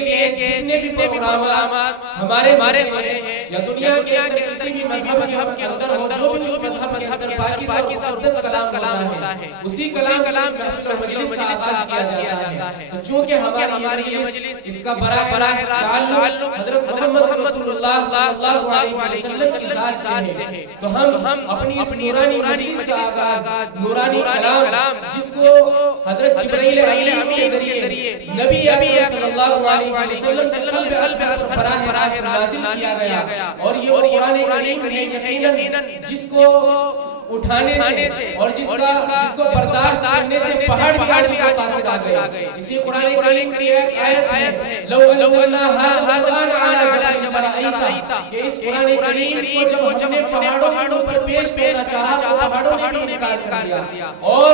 جتنے بھی پروگرامات ہمارے ہیں یا دنیا کے اندر کسی بھی مذہب کے اندر ہو، جو بھی اس مذہب کے اندر پاکیزہ اور مقدس کلام ہوتا ہے، اسی کلام سے محفل اور مجلس کا آغاز کیا جاتا ہے۔ چونکہ ہماری یہ مجلس اس کا براہ راست تعلق حضرت محمد رسول اللہ صلی اللہ علیہ وسلم کی ذات سے ہے، تو ہم اپنی اس نورانی مجلس کا آغاز نورانی کلام جس کو حضرت جبرائیل امین کے ذریعے نبی اکرم صلی اللہ علیہ وسلم سے قلب پر براہ راست نازل کیا گیا، اور یہ قرآن کریم ہے یقیناً جس کو اٹھانے سے اور جس کو برداشت کرنے سے پہاڑ بھی عاجز و قاصر آ گئے۔ اسی قرآن کریم کی ایک آیت ہے، لو انزلنا هذا القرآن على جبل لرأيته، کہ اس قرآن کریم کو جب ہم نے پہاڑوں کے اوپر پیش کرنا چاہا تو پہاڑوں نے بھی انکار کر دیا، اور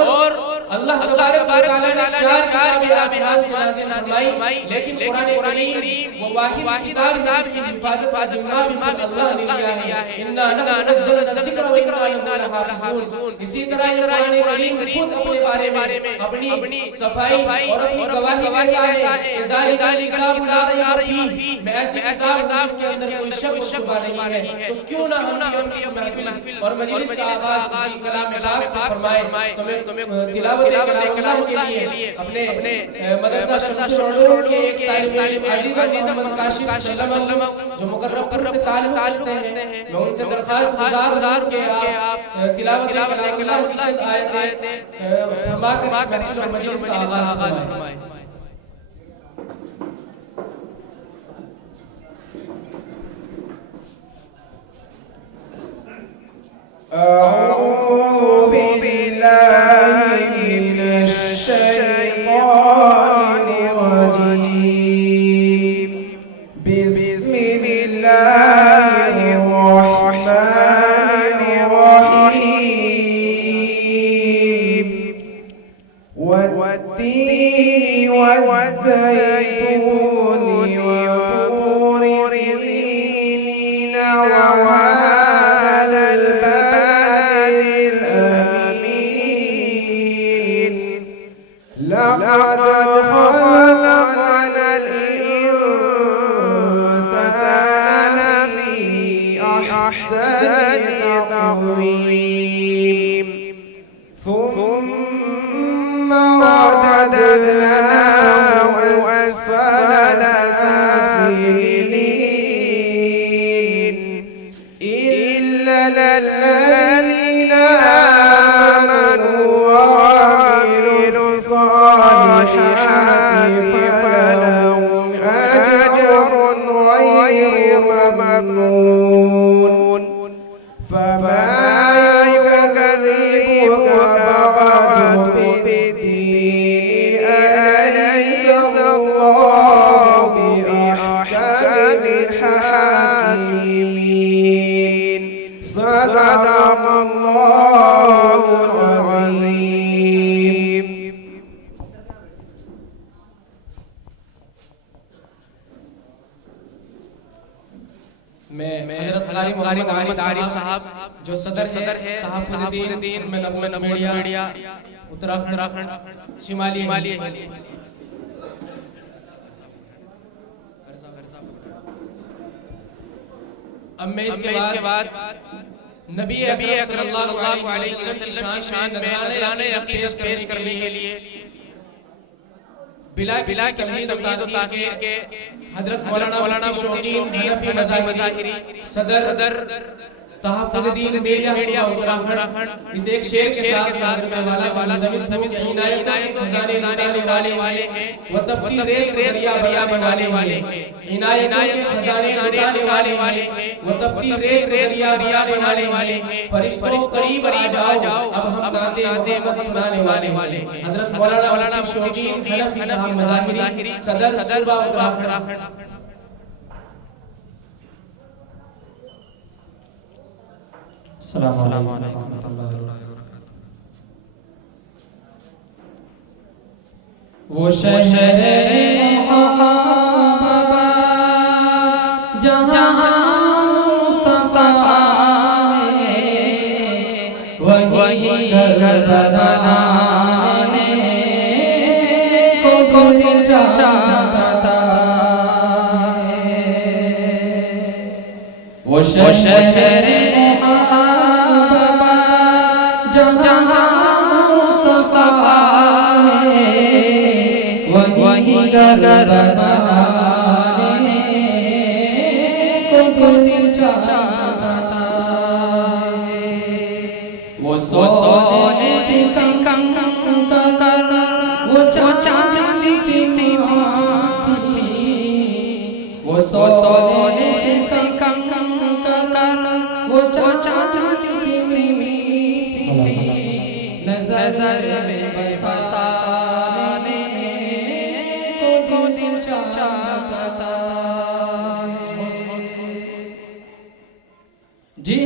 اللہ تبارک و تعالیٰ نے 4 کتابیں آسمان سے نازل فرمائی، لیکن قرآن کریم وہ واحد کتاب ہے جس کی حفاظت کا ذمہ بھی خود اللہ نے لیا ہے۔ انا نحن نزلنا الذکر وانا له لحافظون۔ اسی طرح یہ قرآن کریم خود اپنے بارے میں اپنی صفائی اور اپنی گواہی دیتا ہے کہ ذالک الکتاب لا ریب فیہ، میں ایسی کتاب ہوں جس کے اندر کوئی شک و شبہ نہیں ہے۔ تو کیوں نہ ہم اپنی اس محفل اور مجلس کا آغاز اسی کلام پاک سے فرمائیں۔ تو میں تلاوت کلام اللہ کے لیے اپنے مدرسہ شمس العلوم کے ایک طالب علم عزیز محمد کاشف سلم جو مقرب پور سے تعلق رکھتے ہیں، میں ان سے درخواست گزار ہوں کہ آپ تلاوت کلام اللہ کی چند آیتیں فرما کر اس محفل اور مجلس کا آغاز فرمائیں۔ أعوذ بالله من الشيطان الرجيم، بسم الله الرحمن الرحيم، والتين والزيتون وطور سينين وهذا البلد الأمين، لقد خلقنا الإنسان في أحسن تقويم، ثم رددناه أسفل سافلين، إلا الذين آمنوا وعملوا الصالحات فلهم أجر غير ممنون، فما يكذبك بعد بالدين، أليس الله بأحكم الحاكمين، صدق الله العظيم۔ میں حضرت قاری محمد عارف صاحب جو صدر ہے تحفظ دین میڈیا اتراکھنڈ شمالی اب میں اس کے بعد نبی اکرم صلی اللہ علیہ وسلم کی شان میں نذرانے پیش کرنے کے لیے بلا کسی تمہید و تاخیر کے حضرت مولانا شوقین حنفی مظاہری صدر تحفظ دین میڈیا صوبہ اتراکھنڈ اس ایک شعر کے ساتھ حضرت والا سے ملتمس ہوں کہ عنایتوں کے خزانے لٹانے والے ہیں، وہ تبتی ریت کو دریا بنانے والے ہیں، عنایتوں کے خزانے لٹانے والے ہیں، وہ تبتی ریت کو دریا بنانے والے ہیں، فرشتوں قریب آ جاؤ اب ہم نعت محمد سنانے والے ہیں۔ حضرت مولانا شوقین حنفی صاحب مظاہری صدر صوبہ اتراکھنڈ۔ السلام علیکم ورحمۃ اللہ وبرکاتہ۔ وہ شہر محبت جہاں مصطفیٰ ہے، وہی گھر بنانے کو دل چاہتا تھا، وہ شہر محبت جہاں مصطفیٰ ہے وہی گھر بنانے کو دل چاہتا ہے وہ سونے سے کم کر وہ چاندی سی ماٹھی وہ سونے سے کم کر وہ چاندی سی میٹھی نظر میں بسانے کو دل چاہتا ہے جی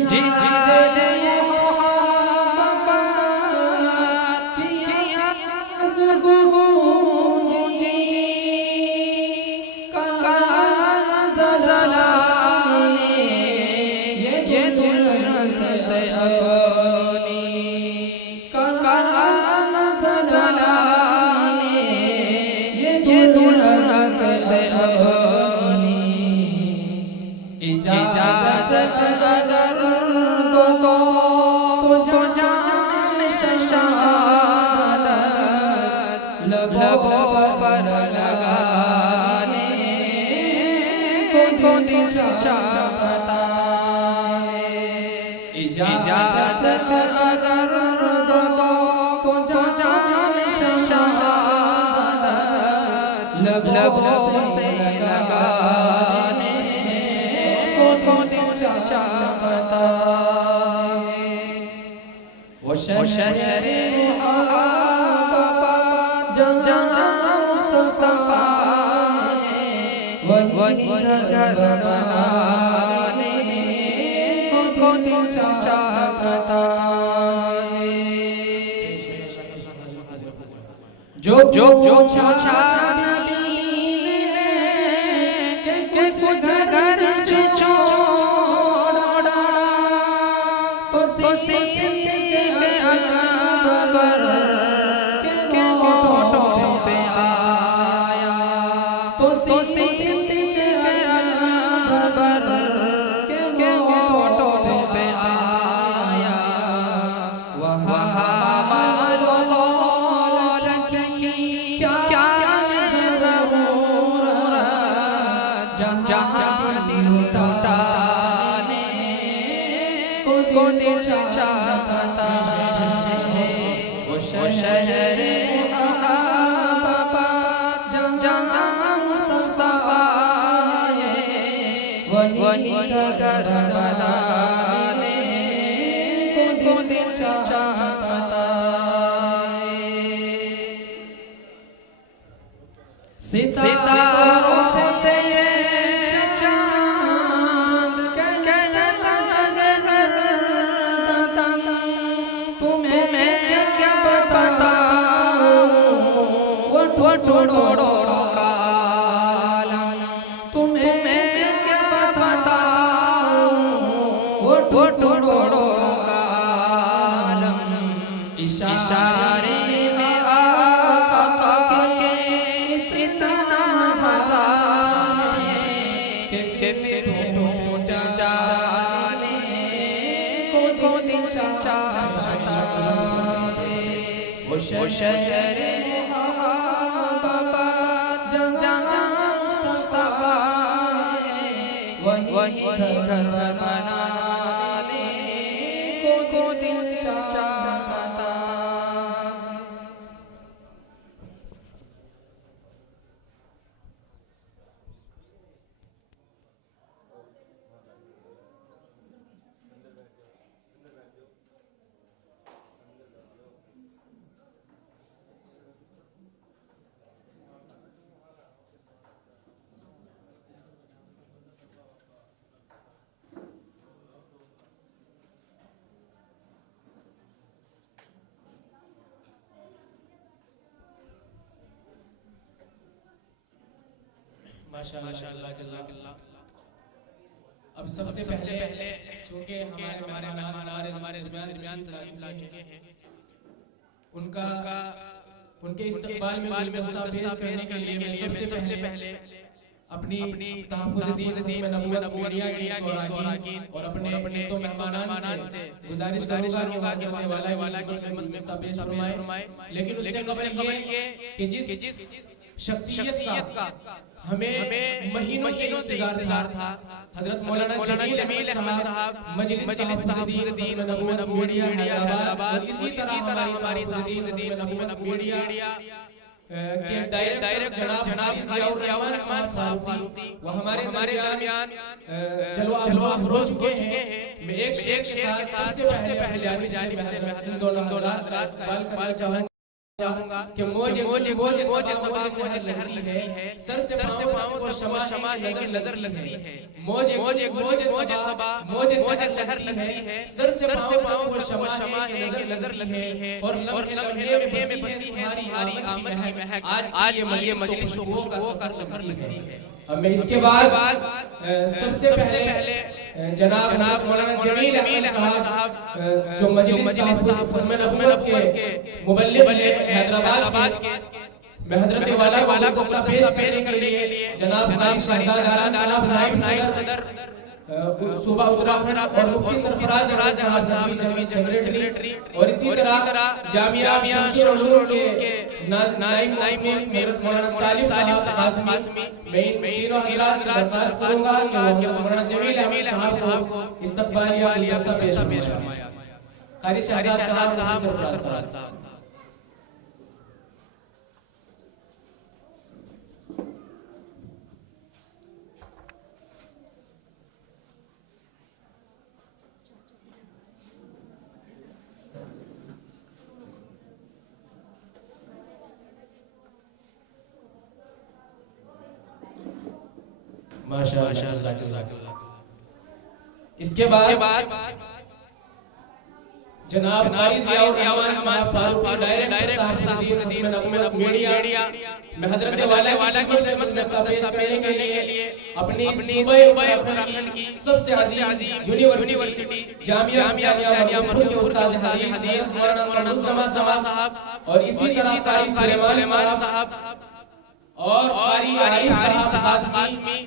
اجازت اگر دو تو جام شہادت لبوں پر لگانے کو دل چاہتا ہے اجازت اگر دو تو جام شہادت لبوں سے لگانے کو دل چاہتا ہے وہ شہر محبت جہاں مصطفیٰ ہے وہی گھر بنانے کو دل چاہتا ہے جو پوچھا کچھ گھر چھوڑا تو صدیق اکبر کے ہونٹوں پہ آیا تو صدیق اکبر کے ہونٹوں پہ آیا وہاں دولت کی کیا ضرورت جہاں دل اٹھانے کو دل چاہتا ہے وہ شہر محبت جہاں مصطفیٰ ہے وہی گھر بنانے کو دل چاہتا ہے ستاروں سے ٹوڑو کالم تمہیں کیا بتاؤں وہ ٹوڑو کالم اشارے میں آقا کے اتنا مزہ ہے کہ تم جانے کو دل چاہتا ہے وہ شہر وہی گھر بنانے کو دل چاہتا ماشاءاللہ جزاک اللہ. اب سب سے پہلے چونکہ ہمارے مہمان ہمارے درمیان تشریف لا چکے ہیں ان کے استقبال میں گلدستہ پیش کرنے کے لیے میں سب سے پہلے اپنی تحفظ دین ختم نبوت میڈیا کے اراکین اور اپنے دو مہمانان سے گزارش کروں گا کہ وہ حضرت والا کی خدمت میں پیش فرمائے، لیکن اس سے قبل یہ کہ جس شخصیت کا ہمیں مہینوں سے انتظار تھا، حضرت مولانا جمیل احمد صاحب مجلس تحفظ دین ختم نبوت میڈیا حیدرآباد، اور اسی طرح ہماری تحفظ دین ختم نبوت میڈیا کہ ڈائریکٹر جناب قاری ضیاء الرحمن صاحب فاروقی وہ ہمارے درمیان جلوہ افروز ہو چکے ہیں۔ میں ایک شیخ کے ساتھ سب سے پہلے اپنی جانب سے میں ان دونوں حضرات کا استقبال کرنا چاہوں گا کہ موجے صبح سحر لگتی ہے، سر سے پاؤں تک وہ شمع نظر لگتی ہے، موجے سحر لگتی ہے، سر سے پاؤں تک وہ شمع نظر لگتی ہے، اور لمحے میں بسی ہے تمہاری آمد کی مہک، آج کی یہ مجلس تو خوشبوؤں کا سفر لگتی ہے۔ اب میں اس کے بعد سب سے پہلے جناب مولانا جمیل احمد صاحب جو مجلس تحفظ ختم نبوت کے مبلغ ہیں حیدرآباد کے، میں حضرت والا کو گفتگو پیش کرنے کے لیے جناب قاری شہزاد عالم صاحب نائب صدر صوبہ اتراکھنڈ اور مفتی سرفراز احمد صاحب نقوی جمعیت سیکریٹری، اور اسی طرح جامعہ شمس العلوم کے نائب مؤمن حضرت مولانا طالب صاحب قاسمی، میں ان تینوں حضرات سے درخواست کروں گا کہ وہ حضرت مولانا جمیل احمد صاحب کو استقبالیہ گلدستہ پیش فرمائیں۔ قاری شہزاد صاحب مفتی سرفراز صاحب۔ ماشاءاللہ۔ اس کے بعد جناب قاری ضیاء الرحمن صاحب فاروقی ڈائریکٹر تحفظ دین ختم نبوت میڈیا، میں حضرت والا کی خدمت میں گلدستہ پیش کرنے کے لیے اپنی صوبہ اتراکھنڈ کی سب سے عظیم یونیورسٹی جامعہ اسلامیہ مرپور کے استاذ حدیث حضرت مولانا قمرالزمان صاحب، اور اسی طرح قاری سلیمان صاحب اور قاری عارف صاحب قاسمی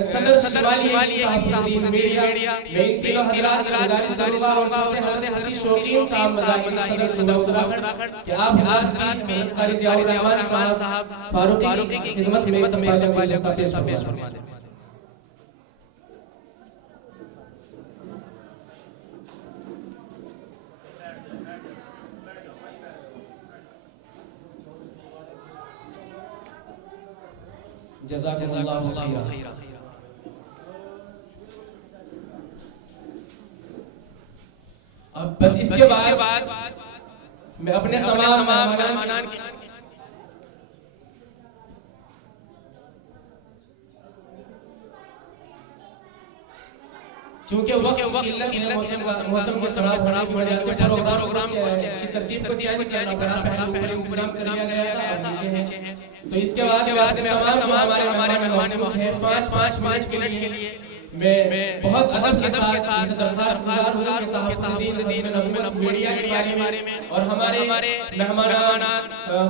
صدر شمالی تحفظ دین میڈیا، میں ان تینوں حضرات سے گزارش کروں گا، اور چوتھے حضرت مفتی شوقین صاحب مظاہر صدر صوبہ اتراکھنڈ کہ آپ حضرات بھی حضرت قاری ضیاء الرحمن صاحب فاروقی کی خدمت میں استقبالیہ گلدستہ پیش فرمائیں۔ جزاکم اللہ خیرا۔ اب بس اس کے بعد میں اپنے تمام مہمانان کی چونکہ وقت کی قلت ہے، موسم کے خراب ہونے کی وجہ سے پروگرام کی ترتیب کو چینج کرنا پڑا، پہلے اوپر انتظام کر لیا گیا تھا، اب نیچے ہے۔ تو اس کے بعد میں اپنے تمام جو ہمارے مہمان محسوس ہیں 5 منٹ کے لیے میں بہت ادب کے ساتھ ان سے درخواست گزار ہوں کہ تحفظ دین ختم نبوت میڈیا کے بارے میں اور ہمارے مہمانان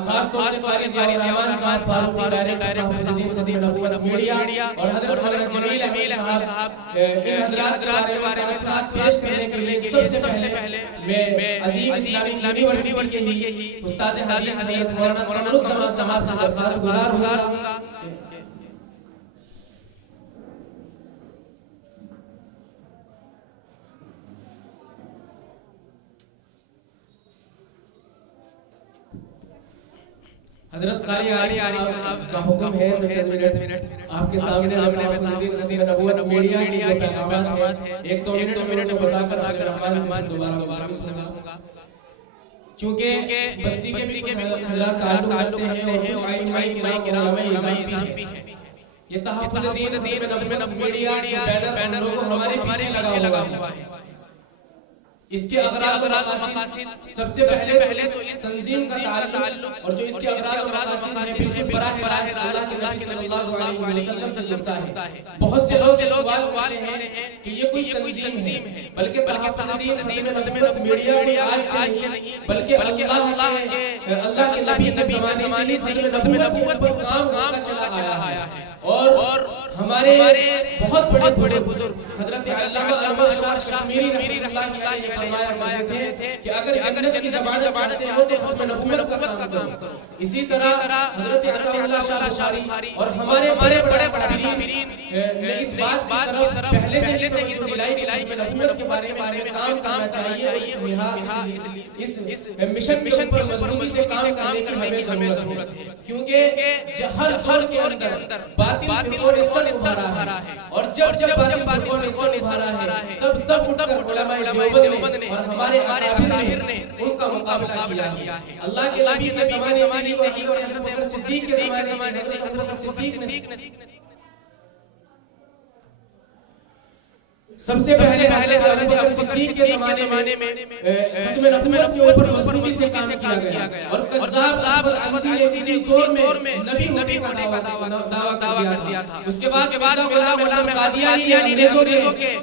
خاص طور سے قاری ضیاء الرحمن صاحب فاروقی ڈائریکٹر تحفظ دین ختم نبوت میڈیا اور حضرت مولانا جمیل احمد صاحب ان حضرات کے بارے میں تاثرات پیش کرنے کے لیے سب سے پہلے میں عظیم اسلامی یونیورسٹی کے ہی استاذ حدیث حضرت مولانا قمرالزمان صاحب سے درخواست گزار ہوں گا۔ حضرت قاری عارف صاحب کا حکم ہے تو چند منٹ آپ کے سامنے تحفظ دین ختم نبوت میڈیا کی جو پیغامات ہیں 1-2 منٹ کو بتا کر اپنے مہمان سے دوبارہ ملتمس ہوں گا، چونکہ بستی کے بھی حضرات تعلق رکھتے ہیں اور کچھ ائمہ کرام علماء اعظام بھی ہیں۔ یہ تحفظ دین ختم نبوت میڈیا جو بینر ہم لوگوں ہمارے پیچھے لگا ہوا ہے، اس کے اغراض و مقاصد سب سے پہلے تو اس تنظیم کا تعلق اور جو اس کے اغراض و مقاصد ہیں بالکل براہ راست اللہ کے نبی صلی اللہ علیہ وسلم سے جڑتا ہے۔ بہت سے لوگ سوال کرتے ہیں کہ یہ کوئی تنظیم ہے، بلکہ تحفظ دین ختم نبوت میڈیا کوئی آج سے نہیں بلکہ اللہ کے نبی کے زمانے سے ہی ختم نبوت کے اوپر کام ہوتا چلا آیا ہے۔ اور ہمارے بہت بڑے بزرگ حضرت علامہ انور شاہ کشمیری رحمۃ اللہ علیہ فرمایا کرتے تھے کہ اگر جنت کی ضمانت چاہتے ہو تو ختم نبوت کا کام کرو. اسی طرح حضرت عطا اللہ شاہ بخاری اور ہمارے بڑے بڑے تعبیرین نے اس بات کی طرف پہلے سے ہی توجہ دلائی کہ ختم نبوت کے بارے میں ہمیں کام کرنا چاہیے اور اس مشن کے اوپر مضبوطی سے کام کرنے کی ہمیں ضرورت ہے. کیونکہ ہر دور کے اندر باطل فرقوں نے سر ابھارا ہے اور جب باطل فرقوں نے سر ابھارا ہے تب اٹھ کر علماء دیوبند نے اور ہمارے اکابر نے ان کا مقابلہ کیا ہے. اللہ کے نبی کے زمانے سے اور حضرت ابوبکر صدیق کے زمانے سے حضرت ابوبکر صدیق نے سب سے پہلے حضرت ابوبکر صدیق کے زمانے میں ختم نبوت کے اوپر مضبوطی سے کام کیا گیا اور کذاب اسود عنسی نے اسی دور میں نبی ہونے کا دعویٰ کیا تھا. اس کے بعد مرزا غلام احمد قادیانی نے انگریزوں کے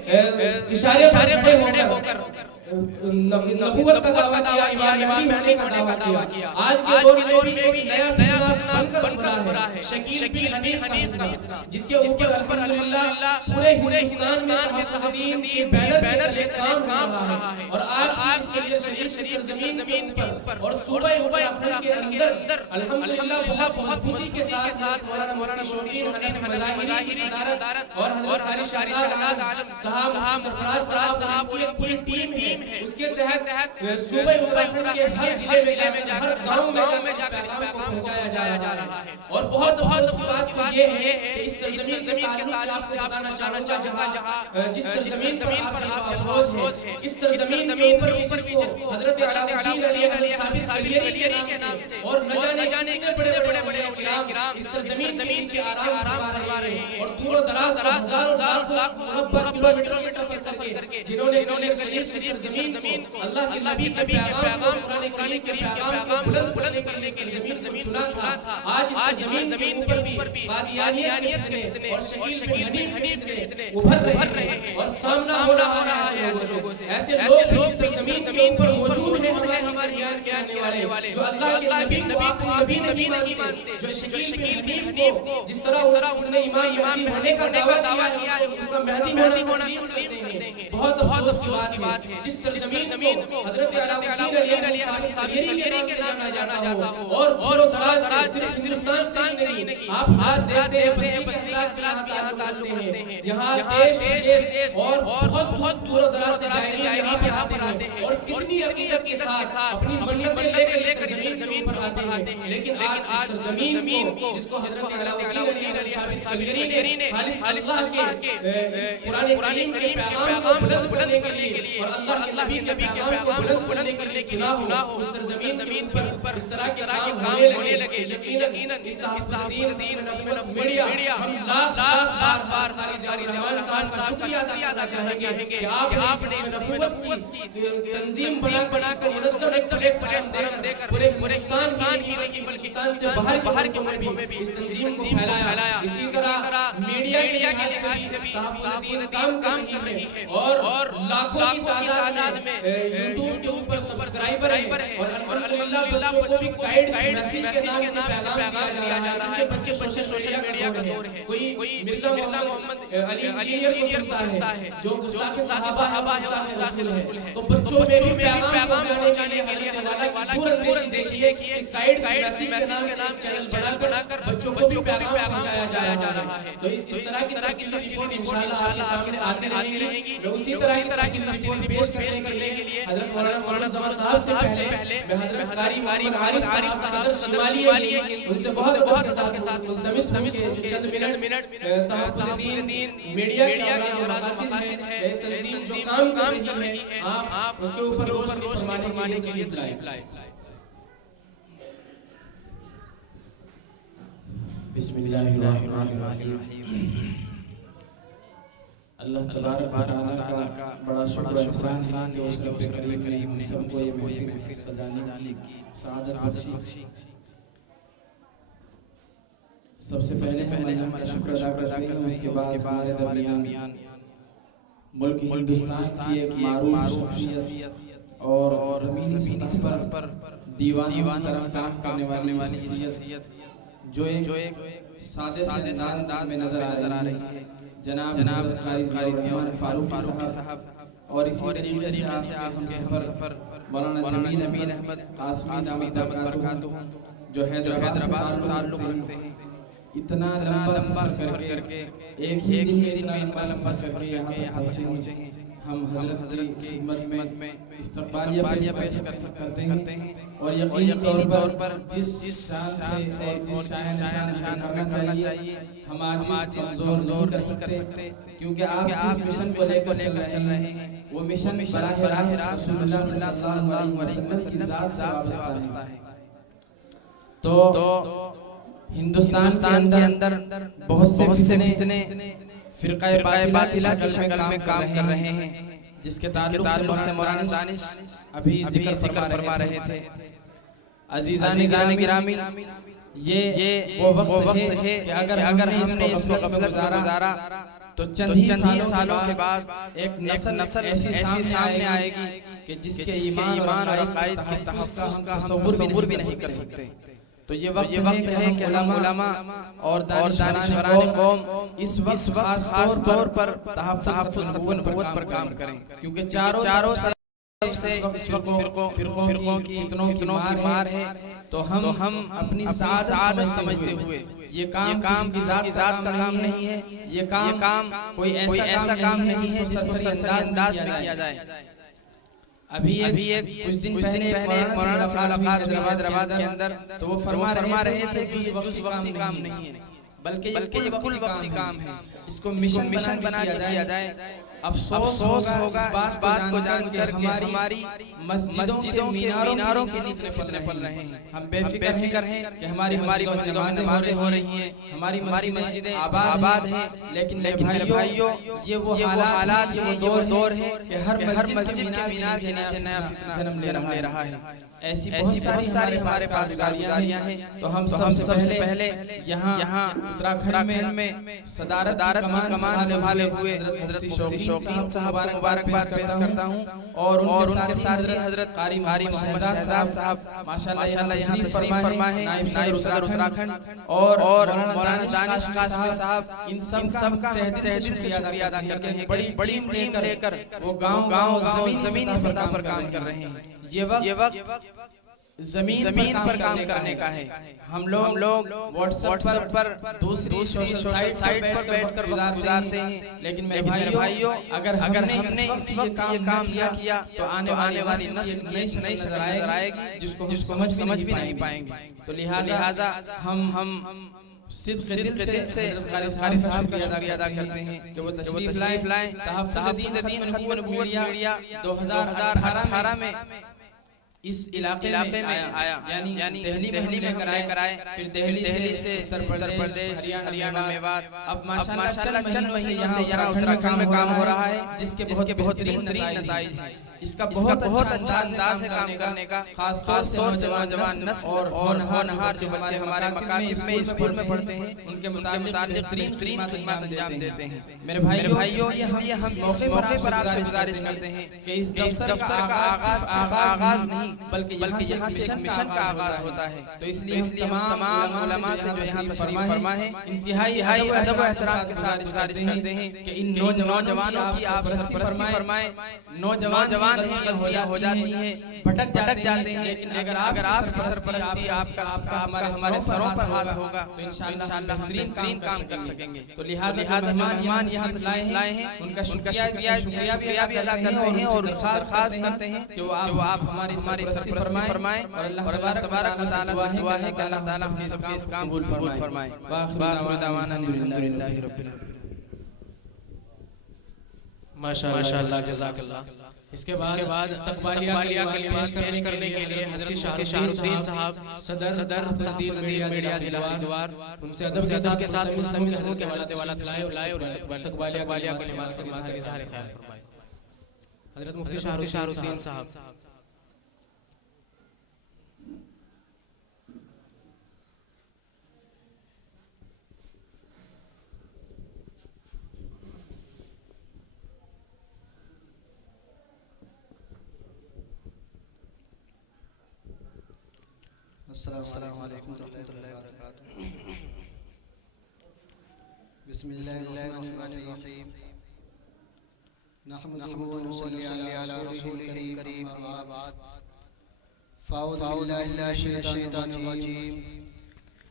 اشارے پر کھڑے ہو کر نبوت کا دعویٰ کیا, امام مہدی ہونے کا دعویٰ کیا. آج کے دور میں بھی ایک نیا فتنہ بن کر ابھرا ہے شکیل بن حنیف کا فتنہ, جس کے اوپر الحمدللہ پورے ہندوستان میں تحفظ دین کے بینر کے تلے کام ہو رہا ہے. اور آپ اس کے لیے شریف کی سرزمین کے اوپر اور صوبہ اتراکھنڈ کے اندر الحمدللہ بہت مضبوطی کے ساتھ مولانا مفتی شوقین حنیف مظاہری کی صدارت اور حضرت قاری شہزاد عالم صاحب سرفراز صاحب کی ایک پوری ٹیم ہے. اس کے تحت صوبہ اتراکھنڈ کے ہر ضلع میں جا کر ہر گاؤں میں جا کر اس پیغام کو پہنچایا جا رہا ہے. اور بہت افسوس کی بات تو یہ ہے کہ اس سرزمین کے تعلق سے آپ کو بتانا چاہوں گا جہاں جس سرزمین پر آپ جلوہ افروز ہیں, اس سرزمین کے اوپر بھی جس کو حضرت علاء الدین علی ثابت کلیری کے نام سے اور نہ جانے کتنے بڑے بڑے کرام اس سرزمین کے نیچے آرام فرما رہے ہیں اور دور و دراز سے ہزاروں لاکھ مربع کلومیٹر کے سفر کر کے جنہوں نے کلیر شریف کی سرزمین کو اللہ کے نبی کے پیغام کو قرآن کریم کے پیغام کو بلند کرنے کے لیے سرزمین کو چنا تھا. آج اس زمین کے اوپر بھی قادیانیت کے فتنے اور شکیل بن حنیف کے فتنے ابھر رہے ہیں اور سامنا ہو رہا ہے ایسے لوگوں سے. ایسے لوگ بھی اس زمین کے اوپر موجود ہیں ہمارے درمیان کے آنے والے جو اللہ کے نبی کو آخری نبی نہیں مانتے, جو شکیل بن حنیف کو جس طرح اس نے امام مہدی ہونے کا دعویٰ کیا ہے اس کا مہدی ہونا تسلیم کرتے ہیں. بہت افسوس کی بات ہے جس سرزمین کو حضرت علاء الدین علی ثابت کلیری کے نام سے جانا جاتا ہو اور دور و دراز سے صرف ہندوستان سے ہی نہیں آپ ہاتھ دیکھتے ہیں بستی کے حالات بھی یہاں تعلق رکھتے ہیں. یہاں دیش اور بہت دور و دراز سے جائرین یہاں پر آتے ہیں اور کتنی عقیدت کے ساتھ اپنی منتیں لے کر اس سرزمین کے اوپر آتے ہیں. لیکن آج اس سرزمین کو جس کو حضرت علاء الدین علی ثابت کلیری نے خالص اللہ کے قرآن کریم کے پیغام کو بلند کرنے کے لیے اور اللہ کے نبی کے پیغام کو بلند کرنے کے لیے چنا ہو, اس سرزمین کے اوپر اس طرح کے کام ہونے لگے. یقیناً اس تحفظ دین نبوت میڈیا ہم لاکھ بار قاری ضیاء الرحمان صاحب کا شکریہ ادا کرنا چاہیں گے کہ آپ نے نبوت کی تنظیم بنا کر اس کو منظم ایک پلیٹ فارم دے کر پورے ہندوستان ہی نہیں بلکہ ہندوستان سے باہر کے ملکوں میں بھی اس تنظیم کو پھیلایا. اسی طرح میڈیا کے لحاظ سے بھی تحفظ دین کام کر رہی ہے اور لاکھوں کی تعداد میں یوٹیوب کے اوپر سبسکرائبر ہیں اور الحمدللہ بچوں کو بھی گائیڈ میسیج کے نام سے پیغام دیا جا رہا ہے. بچے سوشل میڈیا کا دور ہے, کوئی مرزا محمد علی انجینئر کو سنتا ہے جو گستاخ صحابہ ہے گستاخ رسول ہے, تو بچوں میں بھی پیغام پہنچانے کے لیے حضرت والا کی دور اندیشی دیکھیے کہ گائیڈ میسیج کے نام سے چینل بنا کر بچوں کو بھی پیغام پہنچایا جا رہا ہے. تو اس طرح کی تفصیلی رپورٹ انشاءاللہ آپ کے سامنے آتے رہیں گی. میں اسی طرح کی تفصیلی رپورٹ پیش کرنے کے لیے حضرت مولانا مولانا زمان صاحب سے پہلے میں حضرت قاری محمد عارف صاحب صدر شمالی ہے ان سے بہت کے ساتھ ملتمس ہوں کہ جو چند منٹ تحفظ دین میڈیا کے امراض و مقاصد ہے تنظیم جو کام کر رہی ہے آپ اس کے اوپر روشنی فرمانے کے لیے تشریف لائیں. بسم اللہ الرحمن الرحیم. اللہ تبارک و تعالیٰ کا بڑا شکر و احسان ہے کہ اس رب کریم نے ہم سب کو یہ محفل سجانے کی سعادت بخشی. سب سے پہلے ہم اللہ کا شکر ادا کرتے ہیں, اس کے بعد ہمارے درمیان ملک ہندوستان کی ایک معروف شخصیت اور زمینی سطح پر دیوان محترم کام کرنے والی شخصیت جو ایک سادے سے انداز میں نظر آ رہی ہے جناب حضرت قاری ضیاء الرحمن فاروقی صاحب، اور اسی طریقے سے آپ کے ہم سفر مولانا جمیل احمد قاسمی دامت برکاتہ جو حیدرآباد سے تعلق رکھتے ہیں، اتنا لمبا سفر کر کے ایک ہی دن میں اتنا لمبا سفر کر کے یہاں تک پہنچے ہیں۔ ہم حضرت کی خدمت میں استقبالیہ پیش کرتے ہیں، اور یقینی طور پر جس شان سے اور جس شان نشان کرنا چاہیے ہم عاجز کمزور نہیں کر سکتے، کیونکہ آپ جس مشن کو لے کر چل رہے ہیں وہ مشن براہ راست رسول اللہ صلی اللہ علیہ وسلم کی ذات سے وابستہ ہے۔ تو ہندوستان کے اندر بہت سے فتنے فرقہ باطلہ کی شکل میں کام کر رہے ہیں، جس کے تعلق سے مولانا دانش ابھی ذکر فرما رہے تھے۔ عزیزان گرامی، یہ وہ وقت ہے کہ اگر ہم نے اس کو غفلت میں گزارا تو چند ہی سالوں کے بعد ایک نسل ایسی سامنے آئے گی کہ جس کے ایمان اور عقائد کے تحفظ کا ہم تصور بھی نہیں کر سکتے۔ تو یہ وقت ہے کہ ہم علماء اور دانشوران قوم اس وقت خاص طور پر تحفظ نبوت پر کام کریں، کیونکہ چاروں سے فرقوں کی فتنوں کی مار ہے۔ تو ہم اپنی سعادت سمجھتے ہوئے یہ کام کسی کی ذات کا کام نہیں ہے، یہ کام کوئی ایسا کام نہیں ہے جس کو سرسری انداز میں کیا جائے۔ ابھی ایک کچھ دن پہلے مولانا سے ملاقات ہوئی حیدرآباد کے اندر، تو وہ فرما رہے تھے کہ جز وقتی کام نہیں ہے بلکہ یہ کل وقتی کام ہے، اس کو مشن بنا کے کیا جائے۔ افسوس ہوگا اس بات کو جان کر کہ ہماری مسجدوں کے میناروں کے نیچے پل رہے ہیں۔ ہم بے فکر ہیں کہ ہماری مسجدوں میں نمازیں ہو رہی ہیں، ہماری مسجدیں آباد ہیں، لیکن میرے بھائیوں یہ وہ حالات، یہ وہ دور ہے کہ ہر مسجد کے مینار کے نیچے نیا جنم لے رہا ہے۔ ایسی بہت ساری ہمارے پاس کارگزاریاں ہیں۔ تو ہم سب سے پہلے یہاں اتراکھنڈ میں صدارت کمان سنبھالے ہوئے حضرت مفتی شوقین صاحب کو مبارکباد پیش کرتا ہوں، اور ان کے ساتھی حضرت قاری محمد شہزاد صاحب ماشاءاللہ یہاں تشریف فرما ہے، نائب صدر اتراکھنڈ، اور مولانا دانش قاسمی صاحب، ان سب کا ہم تہ دل سے شکریہ ادا کرتے ہیں کہ بڑی ٹیم لے کر وہ گاؤں زمینی سطح پر کام کر رہے ہیں۔ یہ وقت زمین پر کام کرنے کا ہے۔ ہم لوگ واٹس ایپ پر دوسری سوشل سائٹ پر بیٹھ کر گزارتے ہیں، لیکن میرے بھائیوں اگر ہم نے اس وقت یہ کام نہ کیا تو آنے والی نسل نئی شکل نظر آئے گی جس کو ہم سمجھ بھی نہیں پائیں گے۔ تو لہٰذا ہم صدق دل سے حضرت قاری صاحب کا شکریہ ادا کرتے ہیں کہ وہ تشریف لائیں۔ تحفظ دین ختم نبوت میڈیا 2018 میں اس علاقے میں آیا، یعنی دہلی میں ہم لے کر آئے، پھر دہلی سے اتر پردیش، ہریانہ، میوات، اب ماشاءاللہ چند مہینوں سے یہاں اتراکھنڈ میں کام ہو رہا ہے، جس کے بہت بہترین نتائج ہیں۔ اس کا بہت اچھا انداز ہے کام کرنے کا، خاص طور سے نوجوان نسل اور ہونہار جو ہمارے مکاتب میں اسکول میں پڑھتے ہیں، ان کے متعلق بہترین خدمات انجام دیتے ہیں۔ میرے بھائیوں ہم اس موقع پر آپ سے گزارش کرتے ہیں کہ اس دفتر کا آغاز نہیں بلکہ یہاں سے مشن کا آغاز ہوتا ہے۔ تو اس لیے ہم تمام علماء سے جو یہاں تشریف فرما ہے انتہائی ادب و احترام کی گزارش کرتے ہیں کہ ان نوجوانوں کی آپ سرپرستی فرمائیں۔ نوجوان غلطیاں ہو جاتی ہیں، بھٹک جاتے ہیں، لیکن اگر آپ کی سرپرستی آپ کا ہمارے سروں پر ہاتھ ہوگا تو انشاءاللہ ہم بہترین کام کر سکیں گے۔ تو لہٰذا مہمان یہاں لائے ہیں، ان کا شکریہ بھی ادا کرتے ہیں اور درخواست کرتے ہیں کہ وہ آپ ہماری سرپرستی فرمائیں، اور اللہ تبارک و تعالیٰ سے دعا ہے کہ اللہ تعالیٰ ہم اس کام کو قبول فرمائے۔ وآخر دعوانا الحمدللہ رب العالمین۔ ماشاءاللہ، جزاک اللہ۔ اس کے بعد استقبالیہ کلمات پیش کرنے کے لیے حضرت شاہ الدین صاحب صدر حفظ دین میڈیا جوار ان سے ادب کے ساتھ ملتمس ہوں کہ حضرت والا لائے اور استقبالیہ کلمات کا اظہار خیال فرمائے۔ حضرت مفتی شاہ الدین صاحب۔ السلام علیکم ورحمۃ اللہ وبرکاتہ۔ بسم الله الرحمن الرحيم نحمده ونصلي على رسوله الكريم أما بعد فأعوذ بالله من الشيطان الرجيم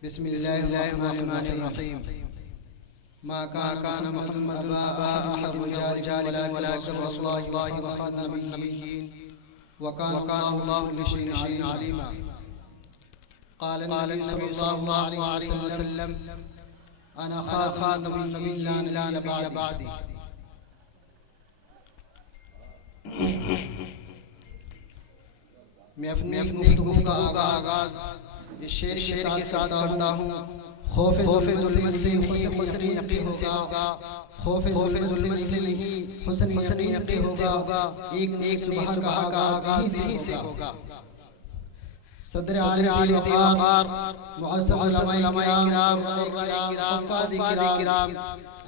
بسم الله الرحمن الرحيم ما كان محمد أبا أحد من رجالكم ولكن رسول الله وخاتم النبيين وكان الله بكل شيء عليما. قال النبي صلى الله عليه وسلم أنا خاتم النبيين لا نبي بعدي. میں اپنی گفتگو کا آغاز اس شعر کے ساتھ کرتا ہوں. خوف ظلم سے نہیں حسن یقین سے ہوگا. خوف ظلم سے نہیں حسن یقین سے ہوگا. ایک نیک صبح کا آغاز یہیں سے ہوگا. صدر عالم وقار معزز علماء کرام حفاظ کرام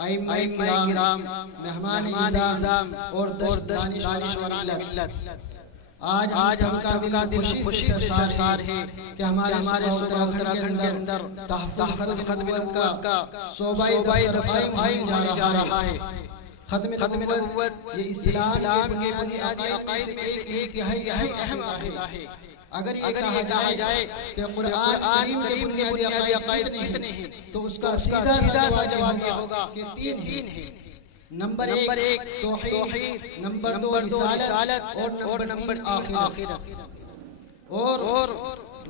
ائمہ کرام مہمان اعظام اور دانشوران ملت، آج ہم سب کا دل خوشی سے سرشار ہے کہ ہمارے صوبہ اتراکھنڈ کے اندر تحفظ ختم نبوت کا صوبائی دفتر قائم ہونے جا رہا ہے. ختم نبوت یہ اسلام کے بنیادی عقائد میں سے ایک انتہائی اہم عقیدہ ہے. اگر یہ کہا جائے کہ قرآن کریم کے بنیادی عقائد کتنے ہیں تو اس کا سیدھا جواب یہ ہوگا کہ 3 ہیں. نمبر 1 توحید، نمبر 2 رسالت اور نمبر 3 آخرت. اور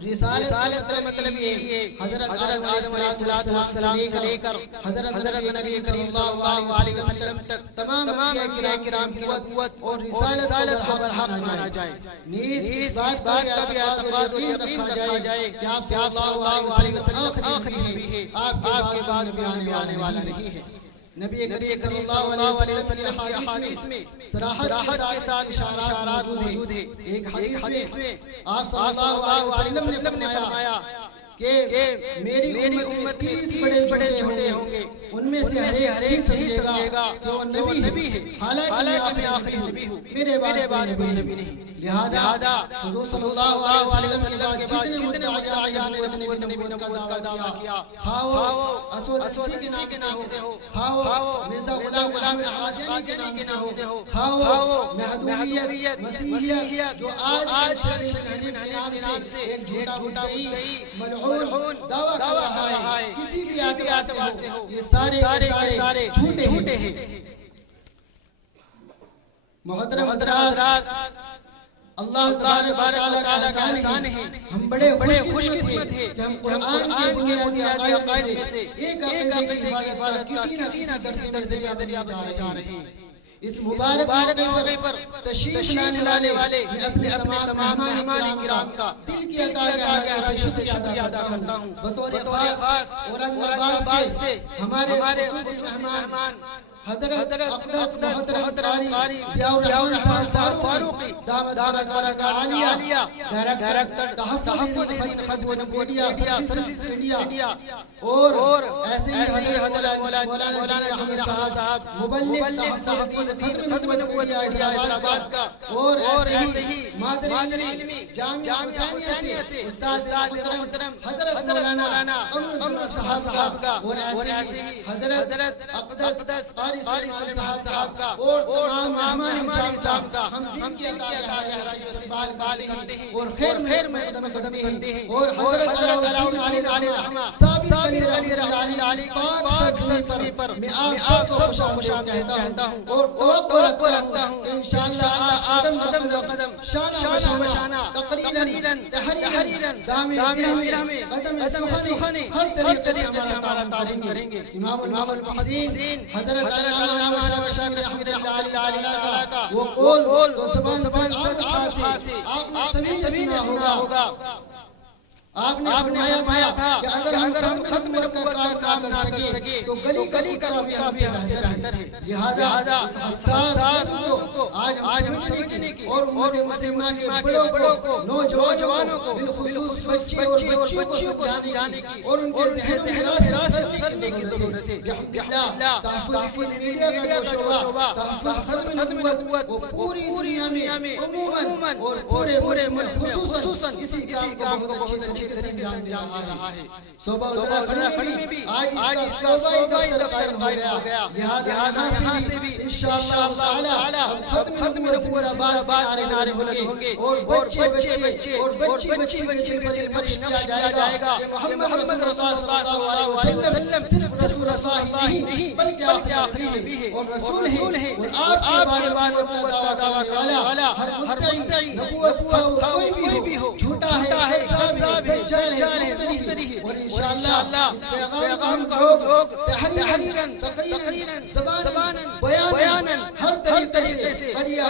رسالت کا مطلب یہ حضرت آدم علیہ السلام سے لے کر حضرت نبی کریم صلی اللہ علیہ وسلم تک تمام انبیاء کرام کی نبوت اور رسالت کو برحق مانا جائے. نیز اس بات پر اعتقاد اور یقین رکھا جائے کہ آپ صلی اللہ علیہ وسلم آخری نبی ہے، آپ کے بعد نبی آنے والا نہیں ہے. نبی کریم صلی اللہ علیہ وسلم کی حدیث میں صراحت کے ساتھ اشارات موجود ہیں. ایک حدیث میں آپ صلی اللہ علیہ وسلم نے فرمایا کہ میری امت میں 30 بڑے جھوٹے ہوں گے، ان میں سے ہر ایک سمجھے گا کہ وہ نبی ہے، حالانکہ میں آخری نبی ہوں، میرے بعد کوئی نبی نہیں. لہذا حضور صلی اللہ علیہ وسلم کے بعد جتنے مدعیان نبوت کا دعویٰ کیا، خواہ وہ اسود انسی کے نام سے ہو، خواہ وہ مرزا غلام احمد قادیانی کے نام سے ہو، خواہ وہ مہدویت مسیحیت جو آج شیخ بن حنیف کے نام سے ایک جھوٹا مدعی ملعون دعویٰ کر رہا ہے، کسی بھی اعتبار سے ہو، یہ سارے جھوٹے ہیں. محترم حضرات، اللہ تبارک و تعالیٰ کا احسان ہے، ہم بڑے خوش قسمت ہیں کہ ہم قرآن کے بنیادی عقائد میں سے ایک عقیدے کی حفاظت کا کسی نہ کسی درجے میں دریا جا رہے ہیں. اس مبارک موقع پر تشریف لانے والے میں اپنے تمام مہمان کرام کا دل کی عطا سے شکریہ ادا کرتا ہوں. بطور خاص اورنگ آباد سے ہمارے خصوصی مہمان حضرت اقدس محترم قاری ضیاء الرحمن صاحب فاروقی دامت برکاتہ عالیہ، ڈائریکٹر تحفظ ختم نبوت میڈیا سروسز انڈیا، اور ایسے ہی حضرت مولانا احمد صاحب مبلغ تحفظ ختم نبوت میڈیا حیدرآباد کا، اور ایسے ہی مادری علمی جامعہ حسینیہ سے استاد محترم حضرت مولانا امر زمان صاحب کا، اور ایسے ہی حضرت اقدس قاری سلیمان صاحب کا، اور تمام مہمان صاحب کا ہم دن کے عطا استقبال کرتے ہیں اور خیر مقدم کرتے ہیں. اور حضرت علاؤالدین علی رحمہ ثابت علی رحمہ علی پاک سرزمین پر میں آپ سب کو خوش آمدید کہتا ہوں اور توقع رکھتا ہوں کہ انشاءاللہ آپ قدم بقدم شانہ بشانہ تقریراً تحریراً دام درہم قدم سخن ہر طریقے سے ہمارا تعاون کریں گے. امام المحدثین حضرت علامہ شاہ کشمیر رحمۃ اللہ علیہ کا وہ قول تو زبان سے عام سے آپ نے سبھی نے سنا ہوگا. آپ نے فرمایا تھا کہ اگر ہم ختم نبوت کا کام نہ کر سکے تو گلی کا کتا بھی ہم سے بہتر ہے. لہذا اس حساس موضوع کو آج ہم سمجھنے کی اور امت مسلمہ کے بڑوں کو نوجوانوں کو بالخصوص بچے اور بچیوں کو سمجھانے کی اور ان کے ذہنوں میں راسخ کرنے کی ضرورت ہے. الحمدللہ تحفظ میڈیا کا جو شعبہ تحفظ ختم نبوت وہ پوری دنیا میں عموماً اور پورے ملک میں خصوصاً اسی کام کو بہت اچھی طریقے طریقے سے انجام دے رہا ہے. صوبہ اتراکھنڈ میں بھی آج اس کا صوبائی دفتر قائم ہو گیا. لہذا یہاں سے بھی انشاءاللہ تعالی ہم ختم نبوت زندہ باد کے نعرے ہوں گے اور بچے اور بچی کے دل پر یہ نقش کیا جائے گا کہ محمد رسول اللہ صلی اللہ علیہ وسلم صرف رسول اللہ نہیں بلکہ آخر نبی ہے اور رسول ہے. اور آپ کے بارے میں دعویٰ کرنے والا ہر مدعی نبوت کا کوئی بھی ہو جھوٹا ہے، کذاب ہے، دجال ہے، مفتری ہے. اور انشاءاللہ اس پیغام کو ہم لوگ تحریراً تقریراً زباناً بیاناً ہر طریقے سے قریہ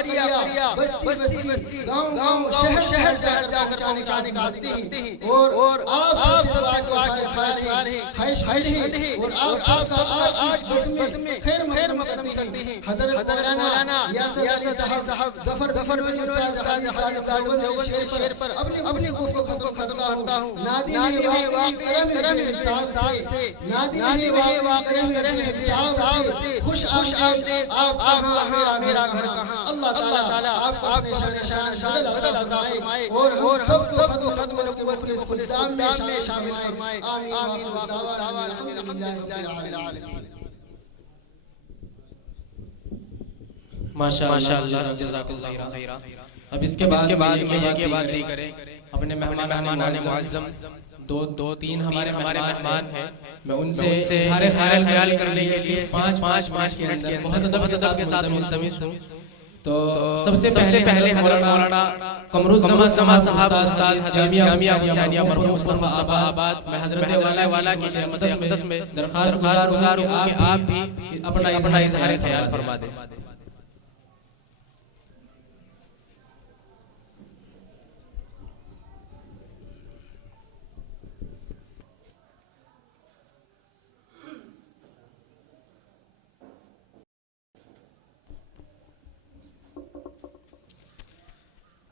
بستی گاؤں شہر جا کر پہنچانے کا کرتے ہیں. اور آپ سے دعا کے خواہش ہیں اور آپ کا آج اس بزم میں خیر مقدم کرتے ہیں. حضرت مولانا یاسر علی صاحب ظفر بنوری استاد حدیث دیوبند کے شعر پر اپنی گفتگو کو ختم کرتا ہوں. نادی میں واقعی کرم کے حساب سے، نادی میں واقعی کرم کے حساب سے خوش آمدید آپ کہاں میرا گھر کہاں. اللہ تعالیٰ آپ کو اپنے شان بدل عطا فرمائے اور ہم سب کو ختم نبوت کے مخلص خدام میں شامل فرمائے. آمین و دعوانا الحمدللہ رب العالمین. ماشاءاللہ جزاک اللہ خیرہ. اب اس کے بعد یہ بات کریں اپنے مہمان معظم دو تین ہمارے مہمان ہیں، میں ان سے اظہار خیال کرنے کے لیے 5 منٹ کے اندر بہت ادب کے ساتھ ملتمس ہوں. تو سب سے پہلے مولانا قمر الزمان صاحب استاد جامعہ حسینیہ مرحوم مصطفیٰ آباد، میں حضرت والا کی مقدس میں درخواست گزار ہوں کہ آپ بھی اپنا اظہار خیال فرما دیں.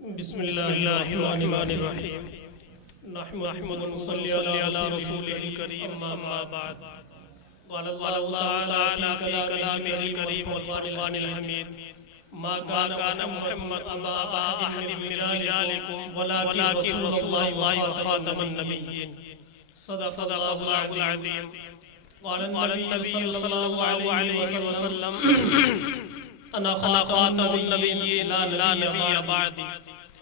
بسم اللہ الرحمن الرحیم. نحمد ونصلی علی رسولہ الکریم. اما بعد. قال اللہ تعالی فی کلامہ الکریم والفرقان الحمید. ما كان محمد ابا احد من رجالکم ولكن رسول اللہ وخاتم النبیین. صدق اللہ العظیم. قال النبی صلی اللہ علیہ وسلم انا خاتم النبیین لا نبی بعدی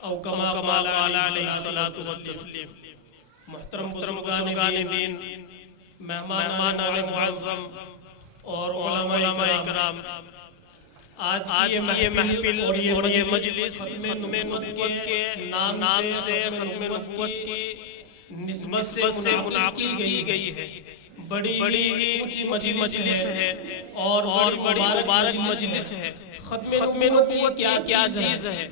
او کما قال علیہ الصلوۃ والتسلیم. محترم بزرگان دین، مہمان معظم اور علماء کرام، آج کی یہ محفل اور یہ مجلس ختم نبوت کے نام سے ختم نبوت کی نسبت سے منعقد کی گئی ہے. بڑی اونچی مجلس ہے اور بڑی مبارک مجلس ہے. ختم نبوت کیا چیز ہے؟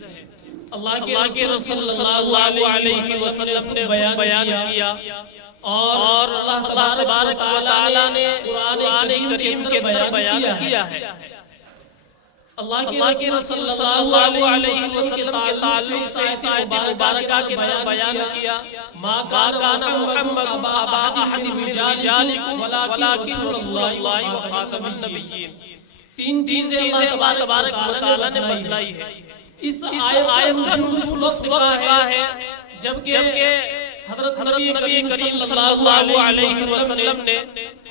اللہ کے رسول صلی اللہ علیہ وسلم نے بیان کیا اور اللہ تبارک و تعالی نے قرآن کریم کے اندر بیان کیا ہے. اللہ کے رسول صلی اللہ علیہ وسلم کے تعلق سے اس مبارکہ کے بیان کیا. ما کان محمد ابا احد من رجالکم ولکن رسول اللہ وخاتم النبیین. 3 چیزیں اللہ تبارک و تعالی نے بتلائی ہے. اس آیت کا نزول اس وقت کا ہے جبکہ حضرت نبی کریم صلی اللہ علیہ وسلم نے